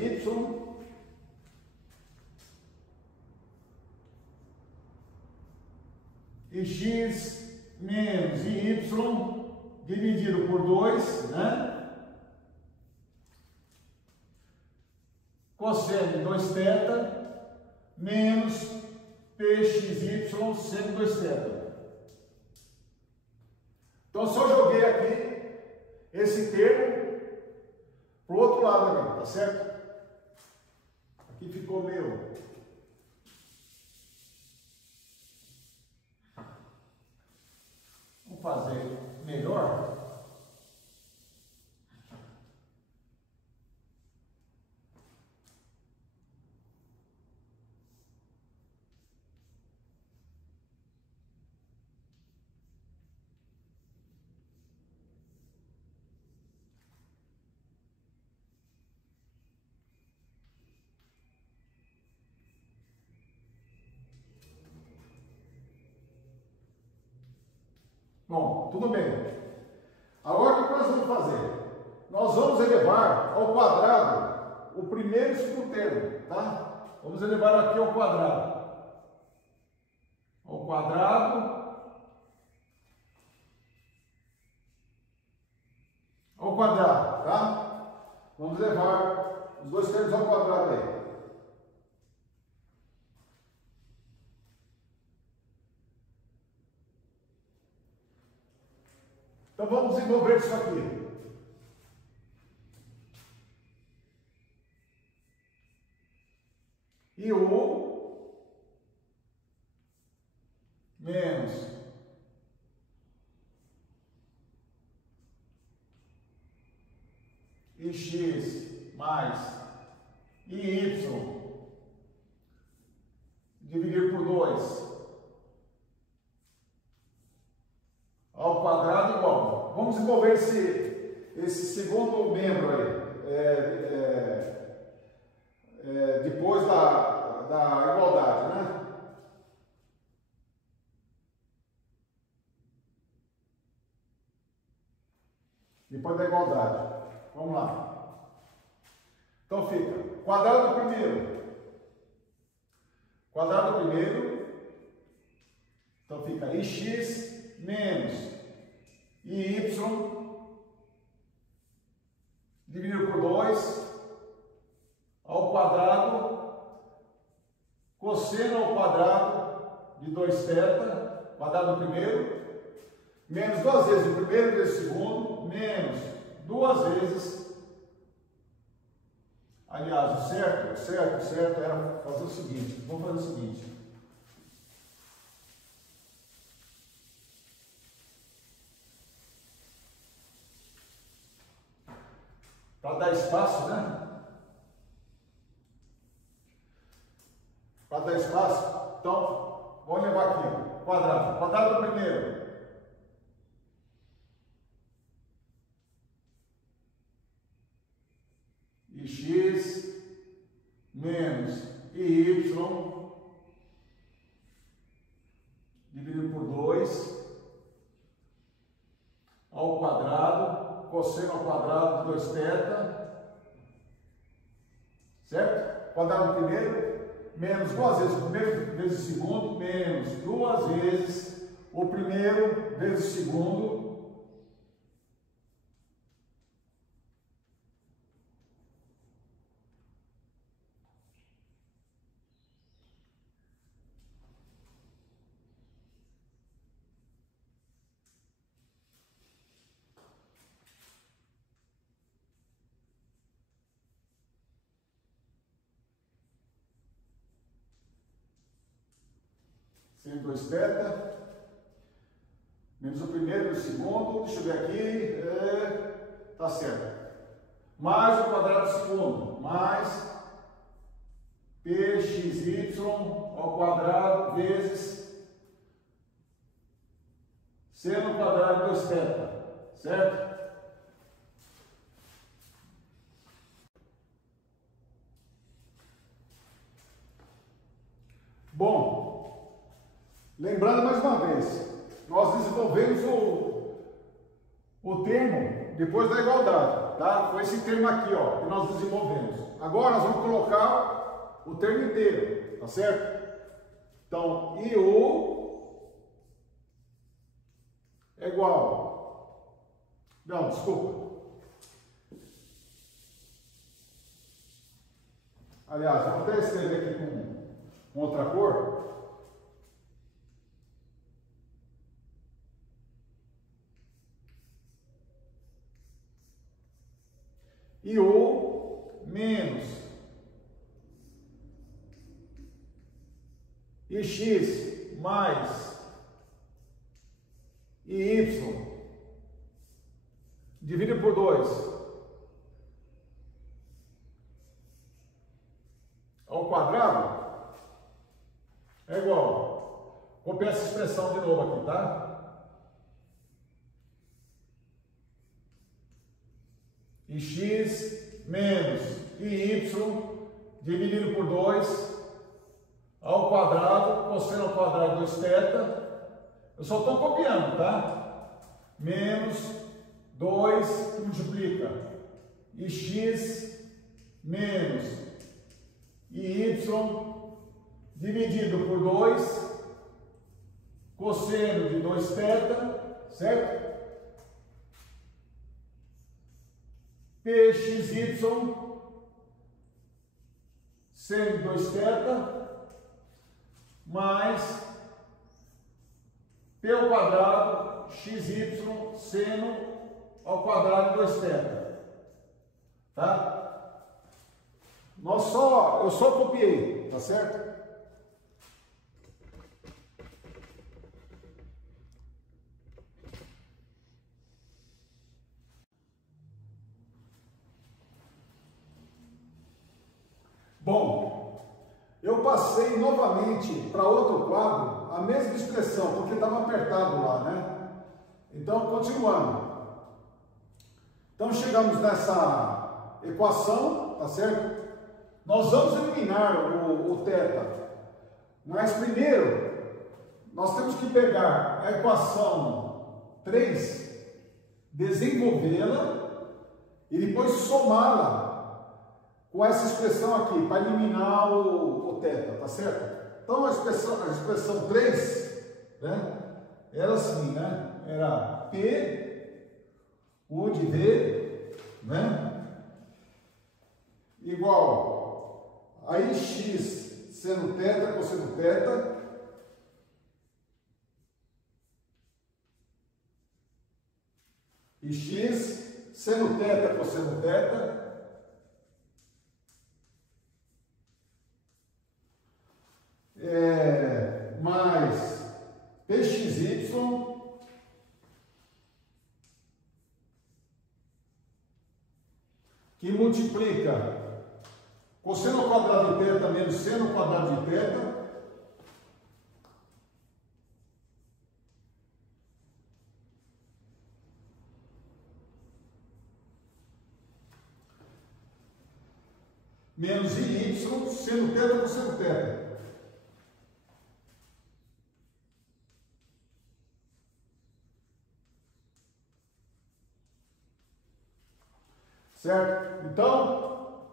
e x menos y dividido por 2, né? Cosseno de 2θ menos pxy seno 2θ. Então, só joguei aqui esse termo para o outro lado aqui, tá certo? Aqui ficou meio... Vamos fazer melhor. Bom, tudo bem. Agora o que nós vamos fazer? Nós vamos elevar ao quadrado o primeiro e o segundo termo, tá? Vamos elevar aqui ao quadrado. Ao quadrado. Ao quadrado, tá? Vamos levar os dois termos ao quadrado aí. Então vamos desenvolver isso aqui. E o menos e x mais e y dividir por 2 ao quadrado igual. Vamos desenvolver esse segundo membro aí, depois da igualdade, né? Depois da igualdade. Vamos lá. Então fica quadrado do primeiro. Quadrado do primeiro. Então fica ix menos y dividido por 2 ao quadrado cosseno ao quadrado de 2θ, quadrado do primeiro, menos 2 vezes o primeiro vezes o segundo, menos 2 vezes. Aliás, o certo era fazer o seguinte. Vamos fazer o seguinte. Para dar espaço, né? Para dar espaço. Então, vamos levar aqui, ó, quadrado. Quadrado do primeiro. X menos y dividido por 2 ao quadrado, cosseno ao quadrado de 2θ, certo? Quadrado do primeiro, menos 2 vezes o primeiro vezes o segundo, menos 2 vezes o primeiro vezes o segundo, sendo 2θ, menos o primeiro e o segundo, deixa eu ver aqui, tá certo, mais o quadrado do segundo, mais pxy ao quadrado vezes seno quadrado de 2θ, certo? Bom, lembrando mais uma vez, nós desenvolvemos o termo depois da igualdade, tá? Foi esse termo aqui, ó, que nós desenvolvemos. Agora nós vamos colocar o termo inteiro, tá certo? Então, IU é igual. Não, desculpa. Aliás, vou até escrever aqui com outra cor. IU menos ix mais y dividido por 2 ao quadrado é igual. Copiar essa expressão de novo aqui, tá? x menos y dividido por 2 ao quadrado, cosseno ao quadrado de 2θ. Eu só estou copiando, tá? menos 2 que multiplica ix menos y dividido por 2 cosseno de 2θ, certo? Pxy seno de 2θ mais P ao quadrado xy seno ao quadrado de 2θ. Tá? Eu só copiei, tá certo? Bom, eu passei novamente para outro quadro a mesma expressão, porque estava apertado lá, né? Então, continuando. Então, chegamos nessa equação, tá certo? Nós vamos eliminar o θ, mas primeiro, nós temos que pegar a equação 3, desenvolvê-la e depois somá-la com essa expressão aqui, para eliminar o θ, tá certo? Então, a expressão 3, né, era assim, né? Era P, U de V, né? Igual a ix seno θ cosseno θ, ix seno θ cosseno θ, mais pxy que multiplica cosseno ao quadrado de θ menos seno ao quadrado de θ menos y seno θ cosseno θ. Certo? Então,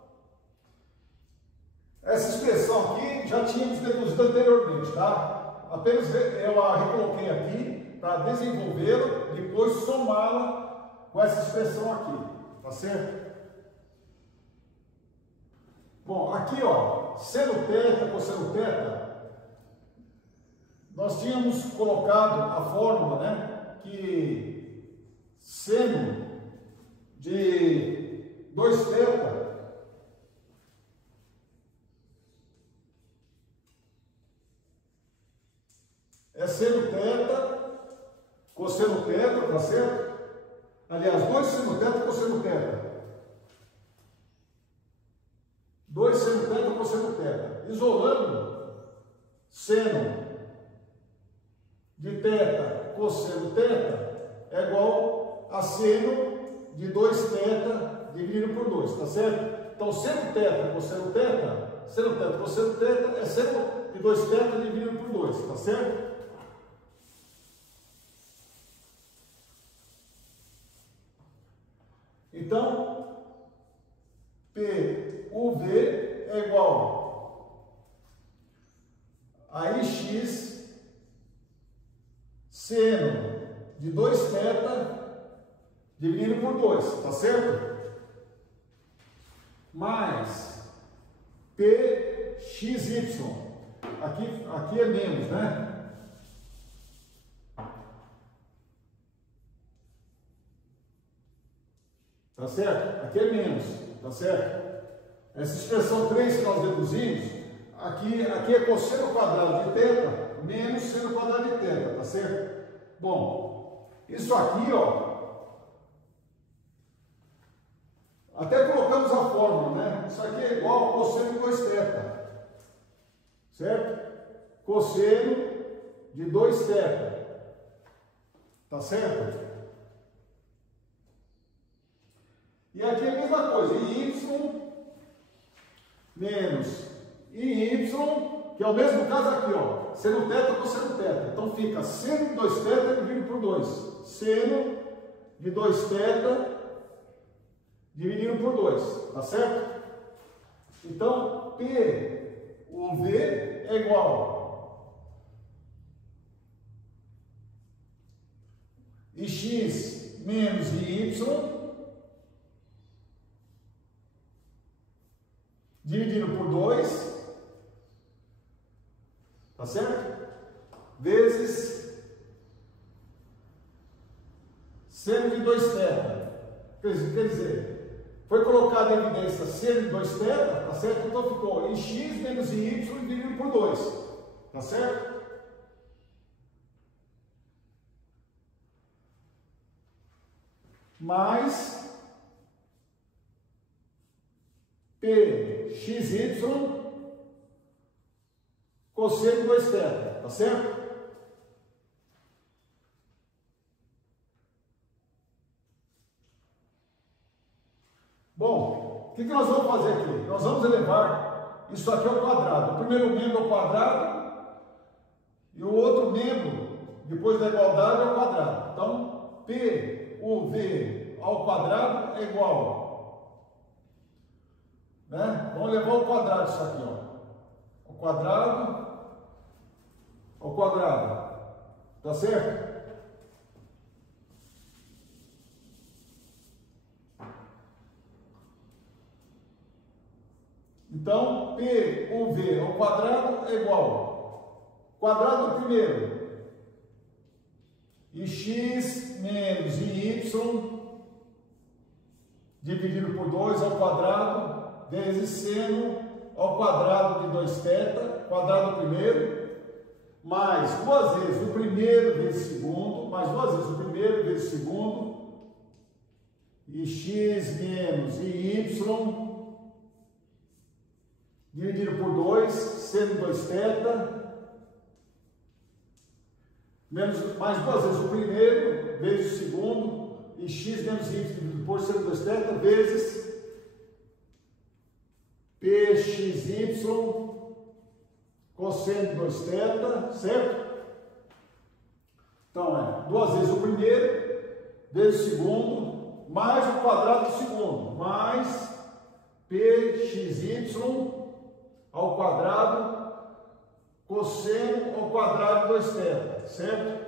essa expressão aqui já tínhamos deduzido anteriormente, tá? Apenas eu a recoloquei aqui para desenvolvê-la, depois somá-la com essa expressão aqui, tá certo? Bom, aqui ó, seno θ cosseno θ, nós tínhamos colocado a fórmula, né? Que seno de 2θ é seno θ cosseno θ, tá certo? Aliás, 2 seno θ cosseno θ. 2 seno θ cosseno θ. Isolando seno de θ cosseno θ é igual a seno de 2θ dividido por 2, tá certo? Então, seno θ cosseno θ cosseno θ é seno de 2θ dividido por 2, tá certo? Então, PUV é igual a ix seno de 2θ dividido por 2, tá certo? Mais PXY, aqui é menos, né? Tá certo? Aqui é menos, tá certo? Essa expressão 3 que nós deduzimos, aqui é cosseno quadrado de θ menos seno quadrado de θ, tá certo? Bom, isso aqui, ó, até colocamos a fórmula, né? Isso aqui é igual ao cosseno de 2θ, certo? Cosseno de 2θ, tá certo? E aqui é a mesma coisa, y menos y, que é o mesmo caso aqui, ó, seno θ cosseno θ. Então fica seno de 2θ dividido por 2, seno de 2θ dividido por 2, tá certo? Então, PUV é igual a x menos y dividido por 2, tá certo? Vezes seno de 2θ. Quer dizer, foi colocado em evidência seno de 2θ, tá certo? Então ficou em x menos em y dividido por 2, tá certo? Mais PXY cosseno de 2θ, tá certo? Bom, o que nós vamos fazer aqui? Nós vamos elevar isso aqui ao quadrado. O primeiro membro ao quadrado e o outro membro, depois da igualdade, ao quadrado. Então, PUV ao quadrado é igual, né? Vamos levar ao quadrado isso aqui, ó. Ao quadrado, tá certo? Então, PUV ao quadrado é igual, quadrado do primeiro, e x menos y dividido por 2 ao quadrado, vezes seno ao quadrado de 2θ, quadrado do primeiro, mais duas vezes o primeiro vezes o segundo, mais duas vezes o primeiro vezes o segundo, e x menos y dividido por 2, seno 2θ, menos, mais duas vezes o primeiro, vezes o segundo, e x menos y dividido por seno 2θ, vezes PXY, cosseno de 2θ, certo? Então, é duas vezes o primeiro, vezes o segundo, mais o quadrado do segundo, mais PXY ao quadrado, cosseno ao quadrado de 2θ, certo?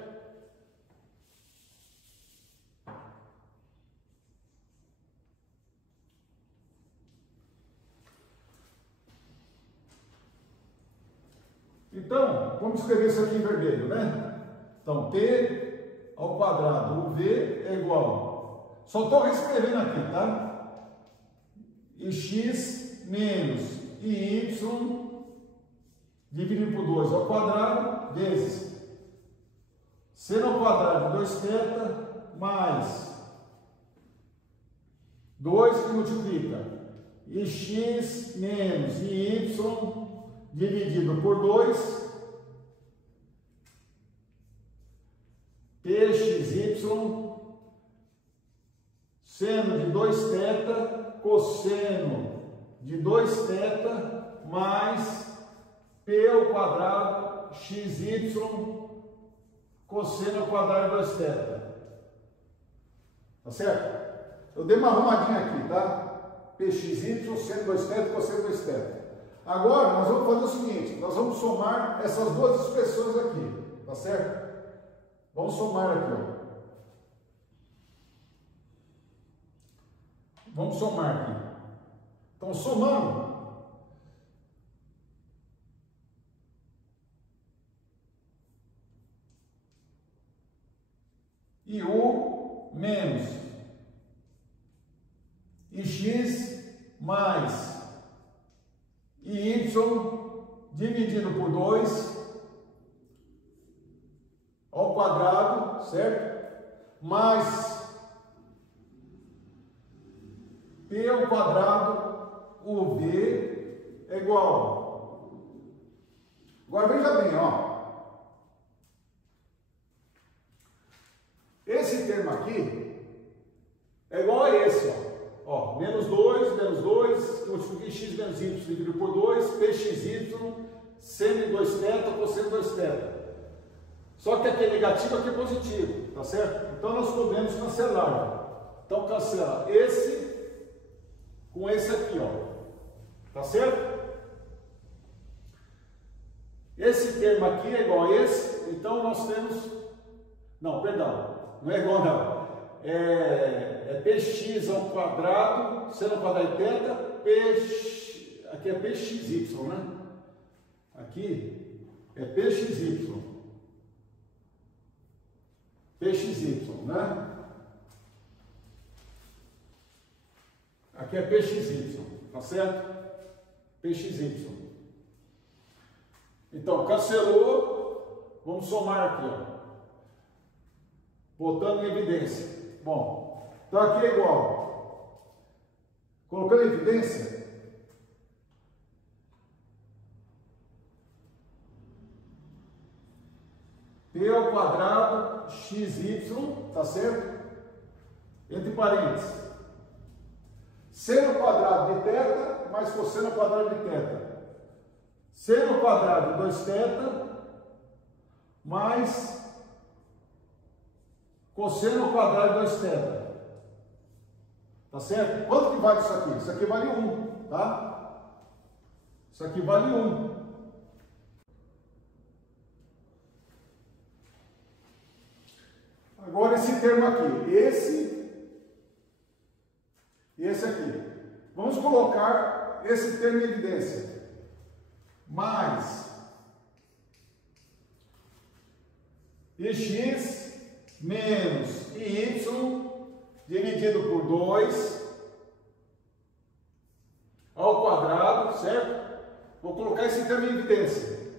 Então, vamos escrever isso aqui em vermelho, né? Então, P ao quadrado, o V é igual, só estou reescrevendo aqui, tá? E x menos y dividido por 2 ao quadrado, vezes seno ao quadrado de 2θ, mais 2 que multiplica, e x menos y dividido por 2, PXY, seno de 2θ, cosseno de 2θ, mais P ao quadrado, XY, cosseno ao quadrado de 2θ. Tá certo? Eu dei uma arrumadinha aqui, tá? PXY, seno 2θ, cosseno 2θ. Agora, nós vamos fazer o seguinte, nós vamos somar essas duas expressões aqui, tá certo? Vamos somar aqui, ó. Vamos somar aqui. Então, somando, e U menos e x mais e y dividido por 2 ao quadrado, certo? Mais P ao quadrado, UV é igual. Agora veja bem, ó. Esse termo aqui é igual a esse, ó. Menos 2, multiplica x menos y dividido por 2, pxy, seno de 2θ, cosseno de 2θ. Só que aqui é negativo, aqui é positivo, tá certo? Então nós podemos cancelar. Então cancela esse com esse aqui, ó. Tá certo? Esse termo aqui é igual a esse, então nós temos... Não, perdão, não é igual não. É px ao quadrado, seno ao quadrado de θ, aqui é pxy, né? Aqui é pxy. Pxy, né? Aqui é pxy, tá certo? Pxy. Então, cancelou, vamos somar aqui, ó. Botando em evidência. Bom, então aqui é igual. Colocando em evidência, P ao quadrado xy, tá certo? Entre parênteses. Seno quadrado de θ mais cosseno quadrado de θ. Seno quadrado de 2θ mais cosseno quadrado de 2θ. Tá certo? Quanto que vale isso aqui? Isso aqui vale 1, tá? Isso aqui vale 1. Agora esse termo aqui, esse e esse aqui. Vamos colocar esse termo em evidência. Mais x menos y dividido por 2 ao quadrado, certo? Vou colocar esse termo em evidência.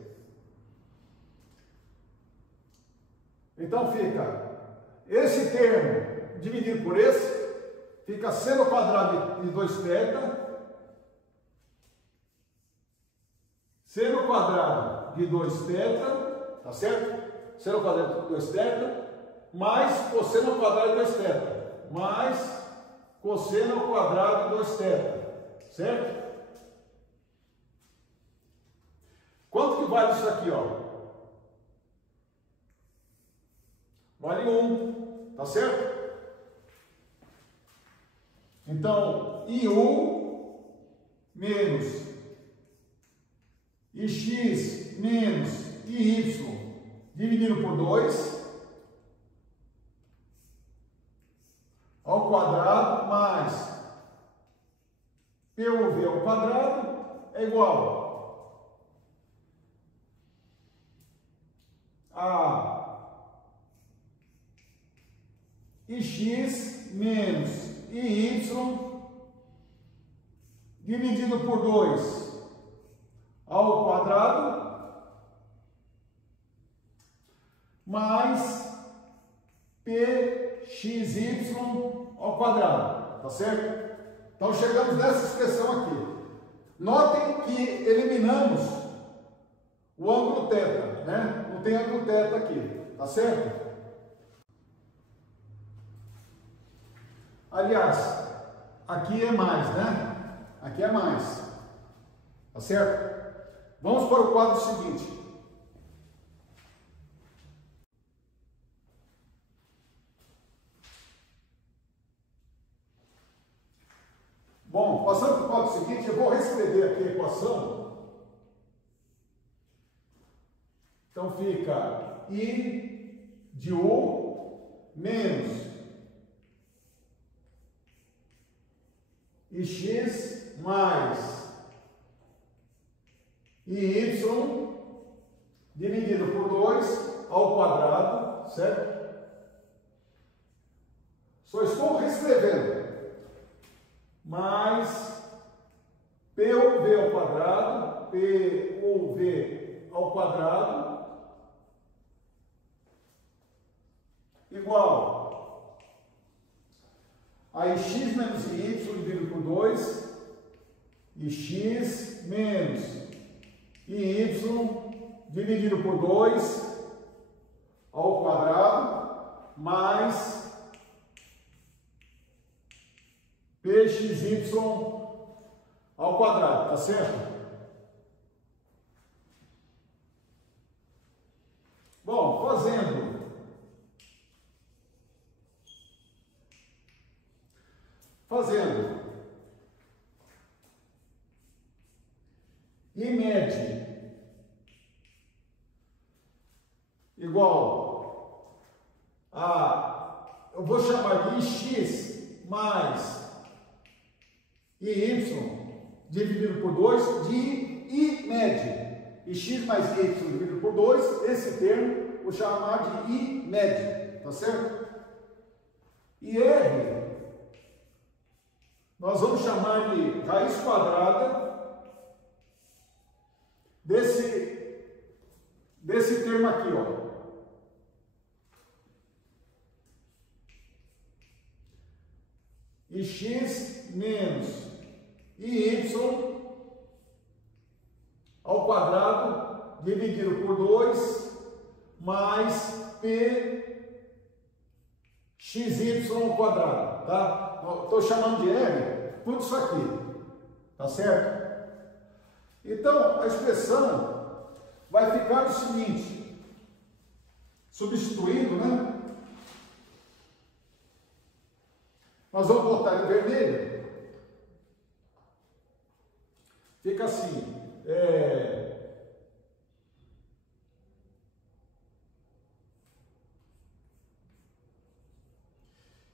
Então fica esse termo dividido por esse, fica seno quadrado de 2θ, seno quadrado de 2θ, tá certo? Seno quadrado de 2θ, mais cosseno ao quadrado de 2θ, mais cosseno ao quadrado de 2θ, certo? Quanto que vale isso aqui, ó? Vale 1, tá certo? Então, I1 menos ix menos y dividido por 2 ao quadrado mais PUV ao quadrado é igual a ix menos y dividido por 2 ao quadrado mais pxy ao quadrado, tá certo? Então chegamos nessa expressão aqui. Notem que eliminamos o ângulo θ, né? Não tem ângulo θ aqui, tá certo? Aliás, aqui é mais, né? Aqui é mais, tá certo? Vamos para o quadro seguinte. Bom, passando para o quadro seguinte, eu vou reescrever aqui a equação. Então fica I de U menos ix mais y dividido por 2 ao quadrado, certo? Só estou reescrevendo. Mais PUV ao quadrado, PUV ao quadrado, igual a x menos y dividido por 2, x menos y dividido por 2 ao quadrado, mais pxy ao quadrado, tá certo? Bom, fazendo IMED igual a, eu vou chamar de IX mais IY dividido por 2 de IMED. IX mais Y dividido por 2, esse termo vou chamar de IMED, tá certo? E R, nós vamos chamar de raiz quadrada desse termo aqui, ó. IX menos IY ao quadrado dividido por 2 mais PXY ao quadrado, tá? Estou chamando de R tudo isso aqui, tá certo? Então, a expressão vai ficar o seguinte, substituindo, né? Nós vamos botar em vermelho, fica assim,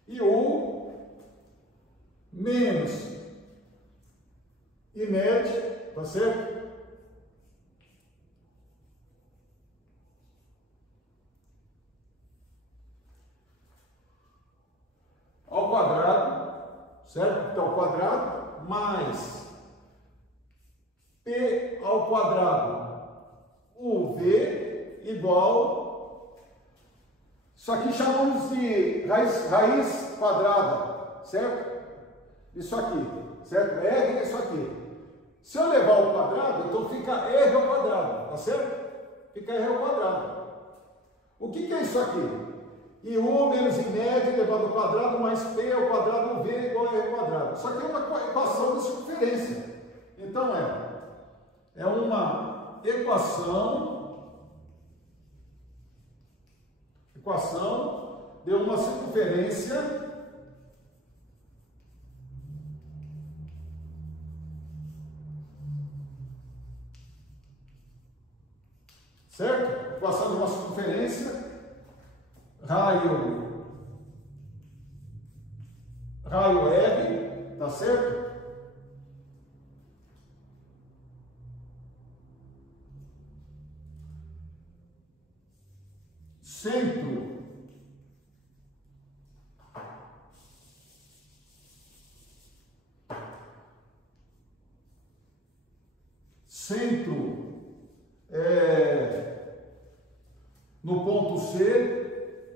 IU menos IMED, tá certo? Ao quadrado, certo? Então, ao quadrado mais P ao quadrado UV igual, isso aqui chamamos de raiz quadrada, certo? Isso aqui, certo? R é isso aqui. Se eu levar ao quadrado, então fica R ao quadrado, tá certo? Fica R ao quadrado. O que é isso aqui? IU menos IMED elevado ao quadrado mais P ao quadrado UV igual a R ao quadrado. Isso aqui é uma equação de circunferência. Então é uma equação de uma circunferência certo? Equação de uma circunferência raio R, tá certo? Centro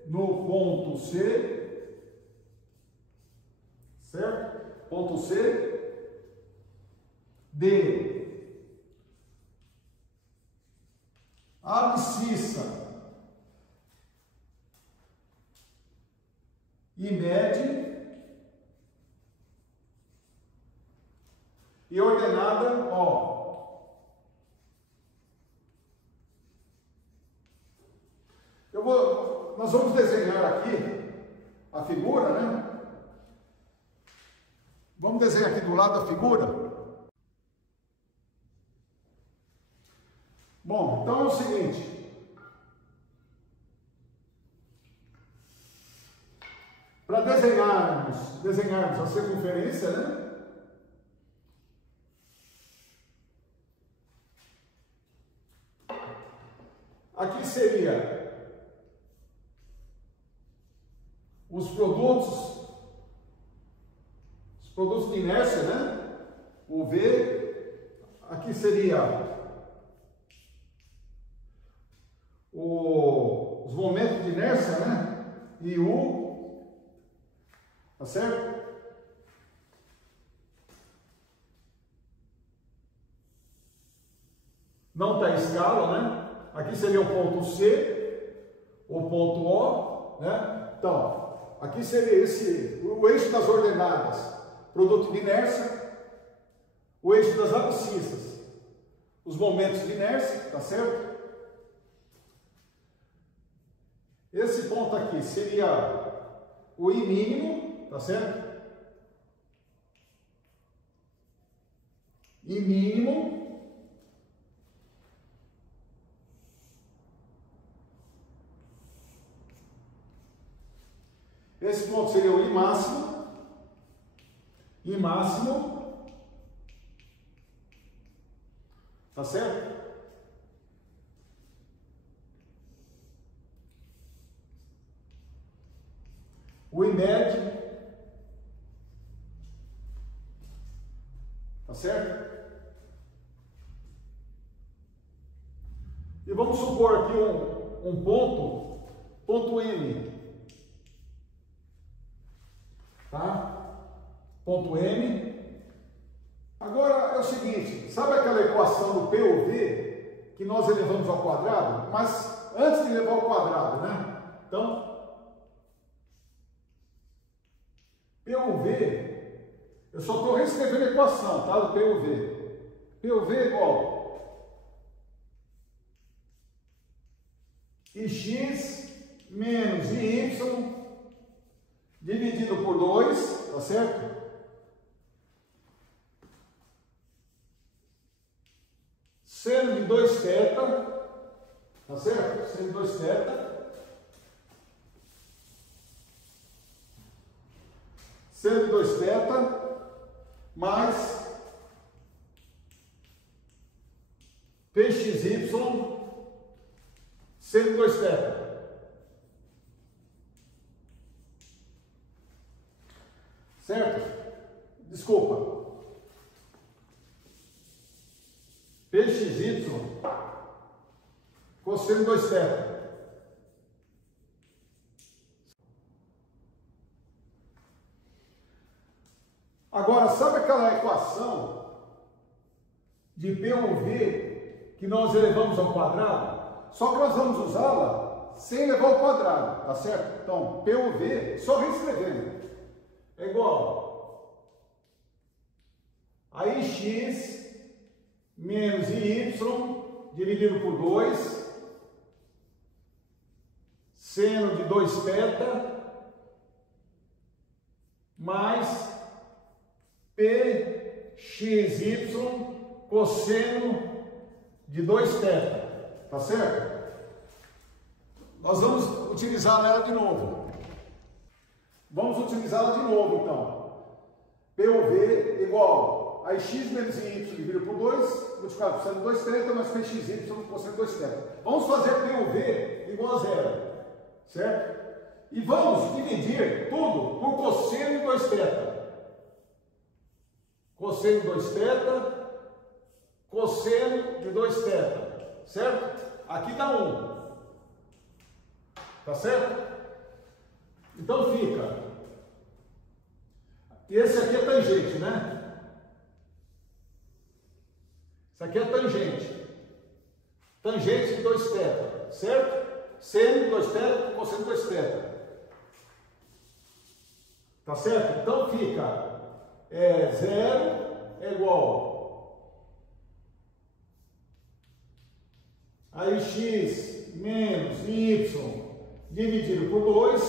no ponto C, certo? Ponto C, D, abscissa e mede e ordenada, ó. Nós vamos desenhar aqui a figura, né? Vamos desenhar aqui do lado a figura. Bom, então é o seguinte. Para desenharmos a circunferência, né? Aqui seria os produtos de inércia, né? O V, aqui seria os momentos de inércia, né? E U, tá certo? Não está em escala, né? Aqui seria o ponto C, o ponto O, né? Então, aqui seria o eixo das ordenadas, produto de inércia, o eixo das abscissas, os momentos de inércia, tá certo? Esse ponto aqui seria o I mínimo, tá certo? I mínimo. Esse ponto seria o I máximo. I máximo. Tá certo? O I médio. Tá certo? E vamos supor aqui um ponto M. Tá? Ponto M. Agora é o seguinte, sabe aquela equação do P ou V que nós elevamos ao quadrado? Mas antes de elevar ao quadrado, né? Então, P ou V, eu só estou reescrevendo a equação, tá? Do P ou V. P ou V é igual ix menos y dividido por 2, tá certo? Seno de 2θ, tá certo? Seno de 2θ. Seno de 2θ mais pxy seno de 2θ. Certo? Desculpa. Pxy cosseno de 2θ. Agora, sabe aquela equação de P ou V que nós elevamos ao quadrado? Só que nós vamos usá-la sem elevar ao quadrado, tá certo? Então, P ou V, só reescrevendo. É igual a ix menos y dividido por 2 seno de 2θ mais pxy cosseno de 2θ. Tá certo? Nós vamos utilizar ela de novo. Vamos utilizá-la de novo, então. P ou V igual a x menos y dividido por 2, multiplicado por seno de 2θ, mais pxy cosseno de 2θ. Vamos fazer P ou V igual a 0. Certo? E vamos dividir tudo por cosseno de 2θ. Cosseno de 2θ, cosseno de 2θ. Certo? Aqui dá 1. Tá certo? Então fica. E esse aqui é tangente, né? Isso aqui é tangente. Tangente de 2θ. Certo? Seno de 2θ, cosseno de 2θ. Tá certo? Então fica 0 é igual a x menos y dividido por 2,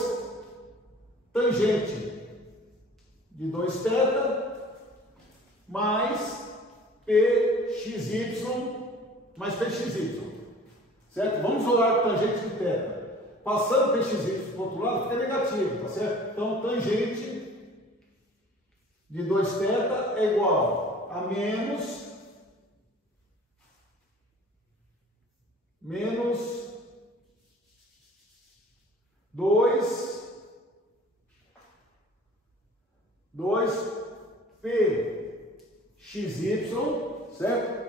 tangente de 2θ mais pxy mais pxy. Certo? Vamos isolar o tangente de θ. Passando pxy para o outro lado, fica negativo, tá certo? Então, tangente de 2θ é igual a menos 2 pxy, certo?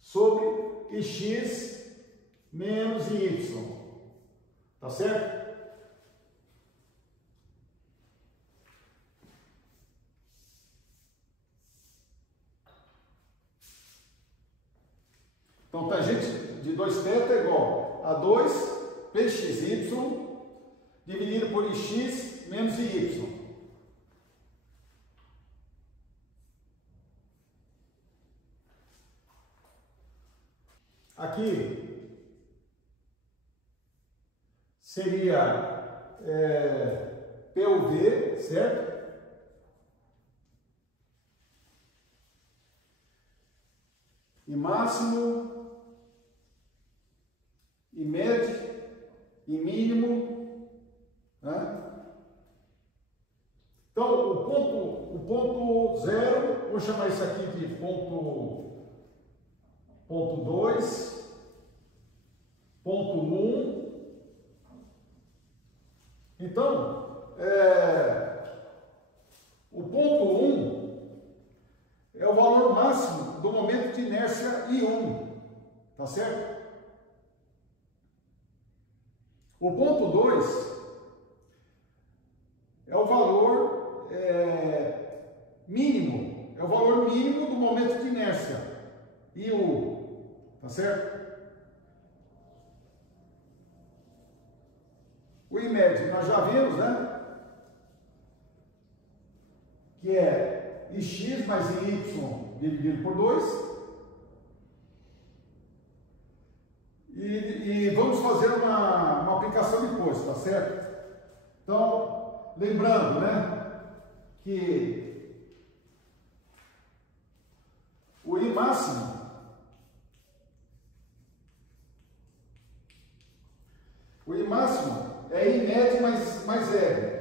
Sobre x menos y. Tá certo? Então, tangente de 2θ é igual a 2 pxy dividido por x menos y. Aqui seria PUV, certo? E máximo, e médio, e mínimo, né? Então, o ponto 0, vou chamar isso aqui de ponto 2, ponto 1. Então, o ponto 1 é o valor máximo do momento de inércia I1, tá certo? O ponto 2 é o valor mínimo, é o valor mínimo do momento de inércia, IU, tá certo? O IMED nós já vimos, né? Que é IX mais IY dividido por 2. E vamos fazer uma aplicação depois, tá certo? Então, lembrando, né? Que o I máximo é I médio mais R.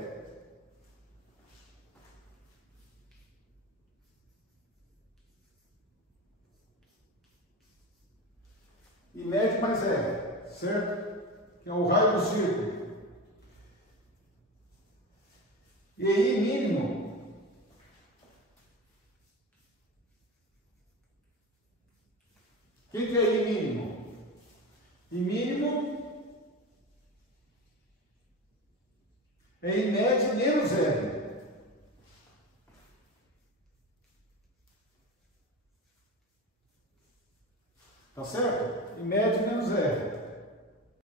I médio mais R, certo? Que é o raio do círculo. E I mínimo o que é I mínimo? I mínimo é I médio menos R. Tá certo? I médio menos R.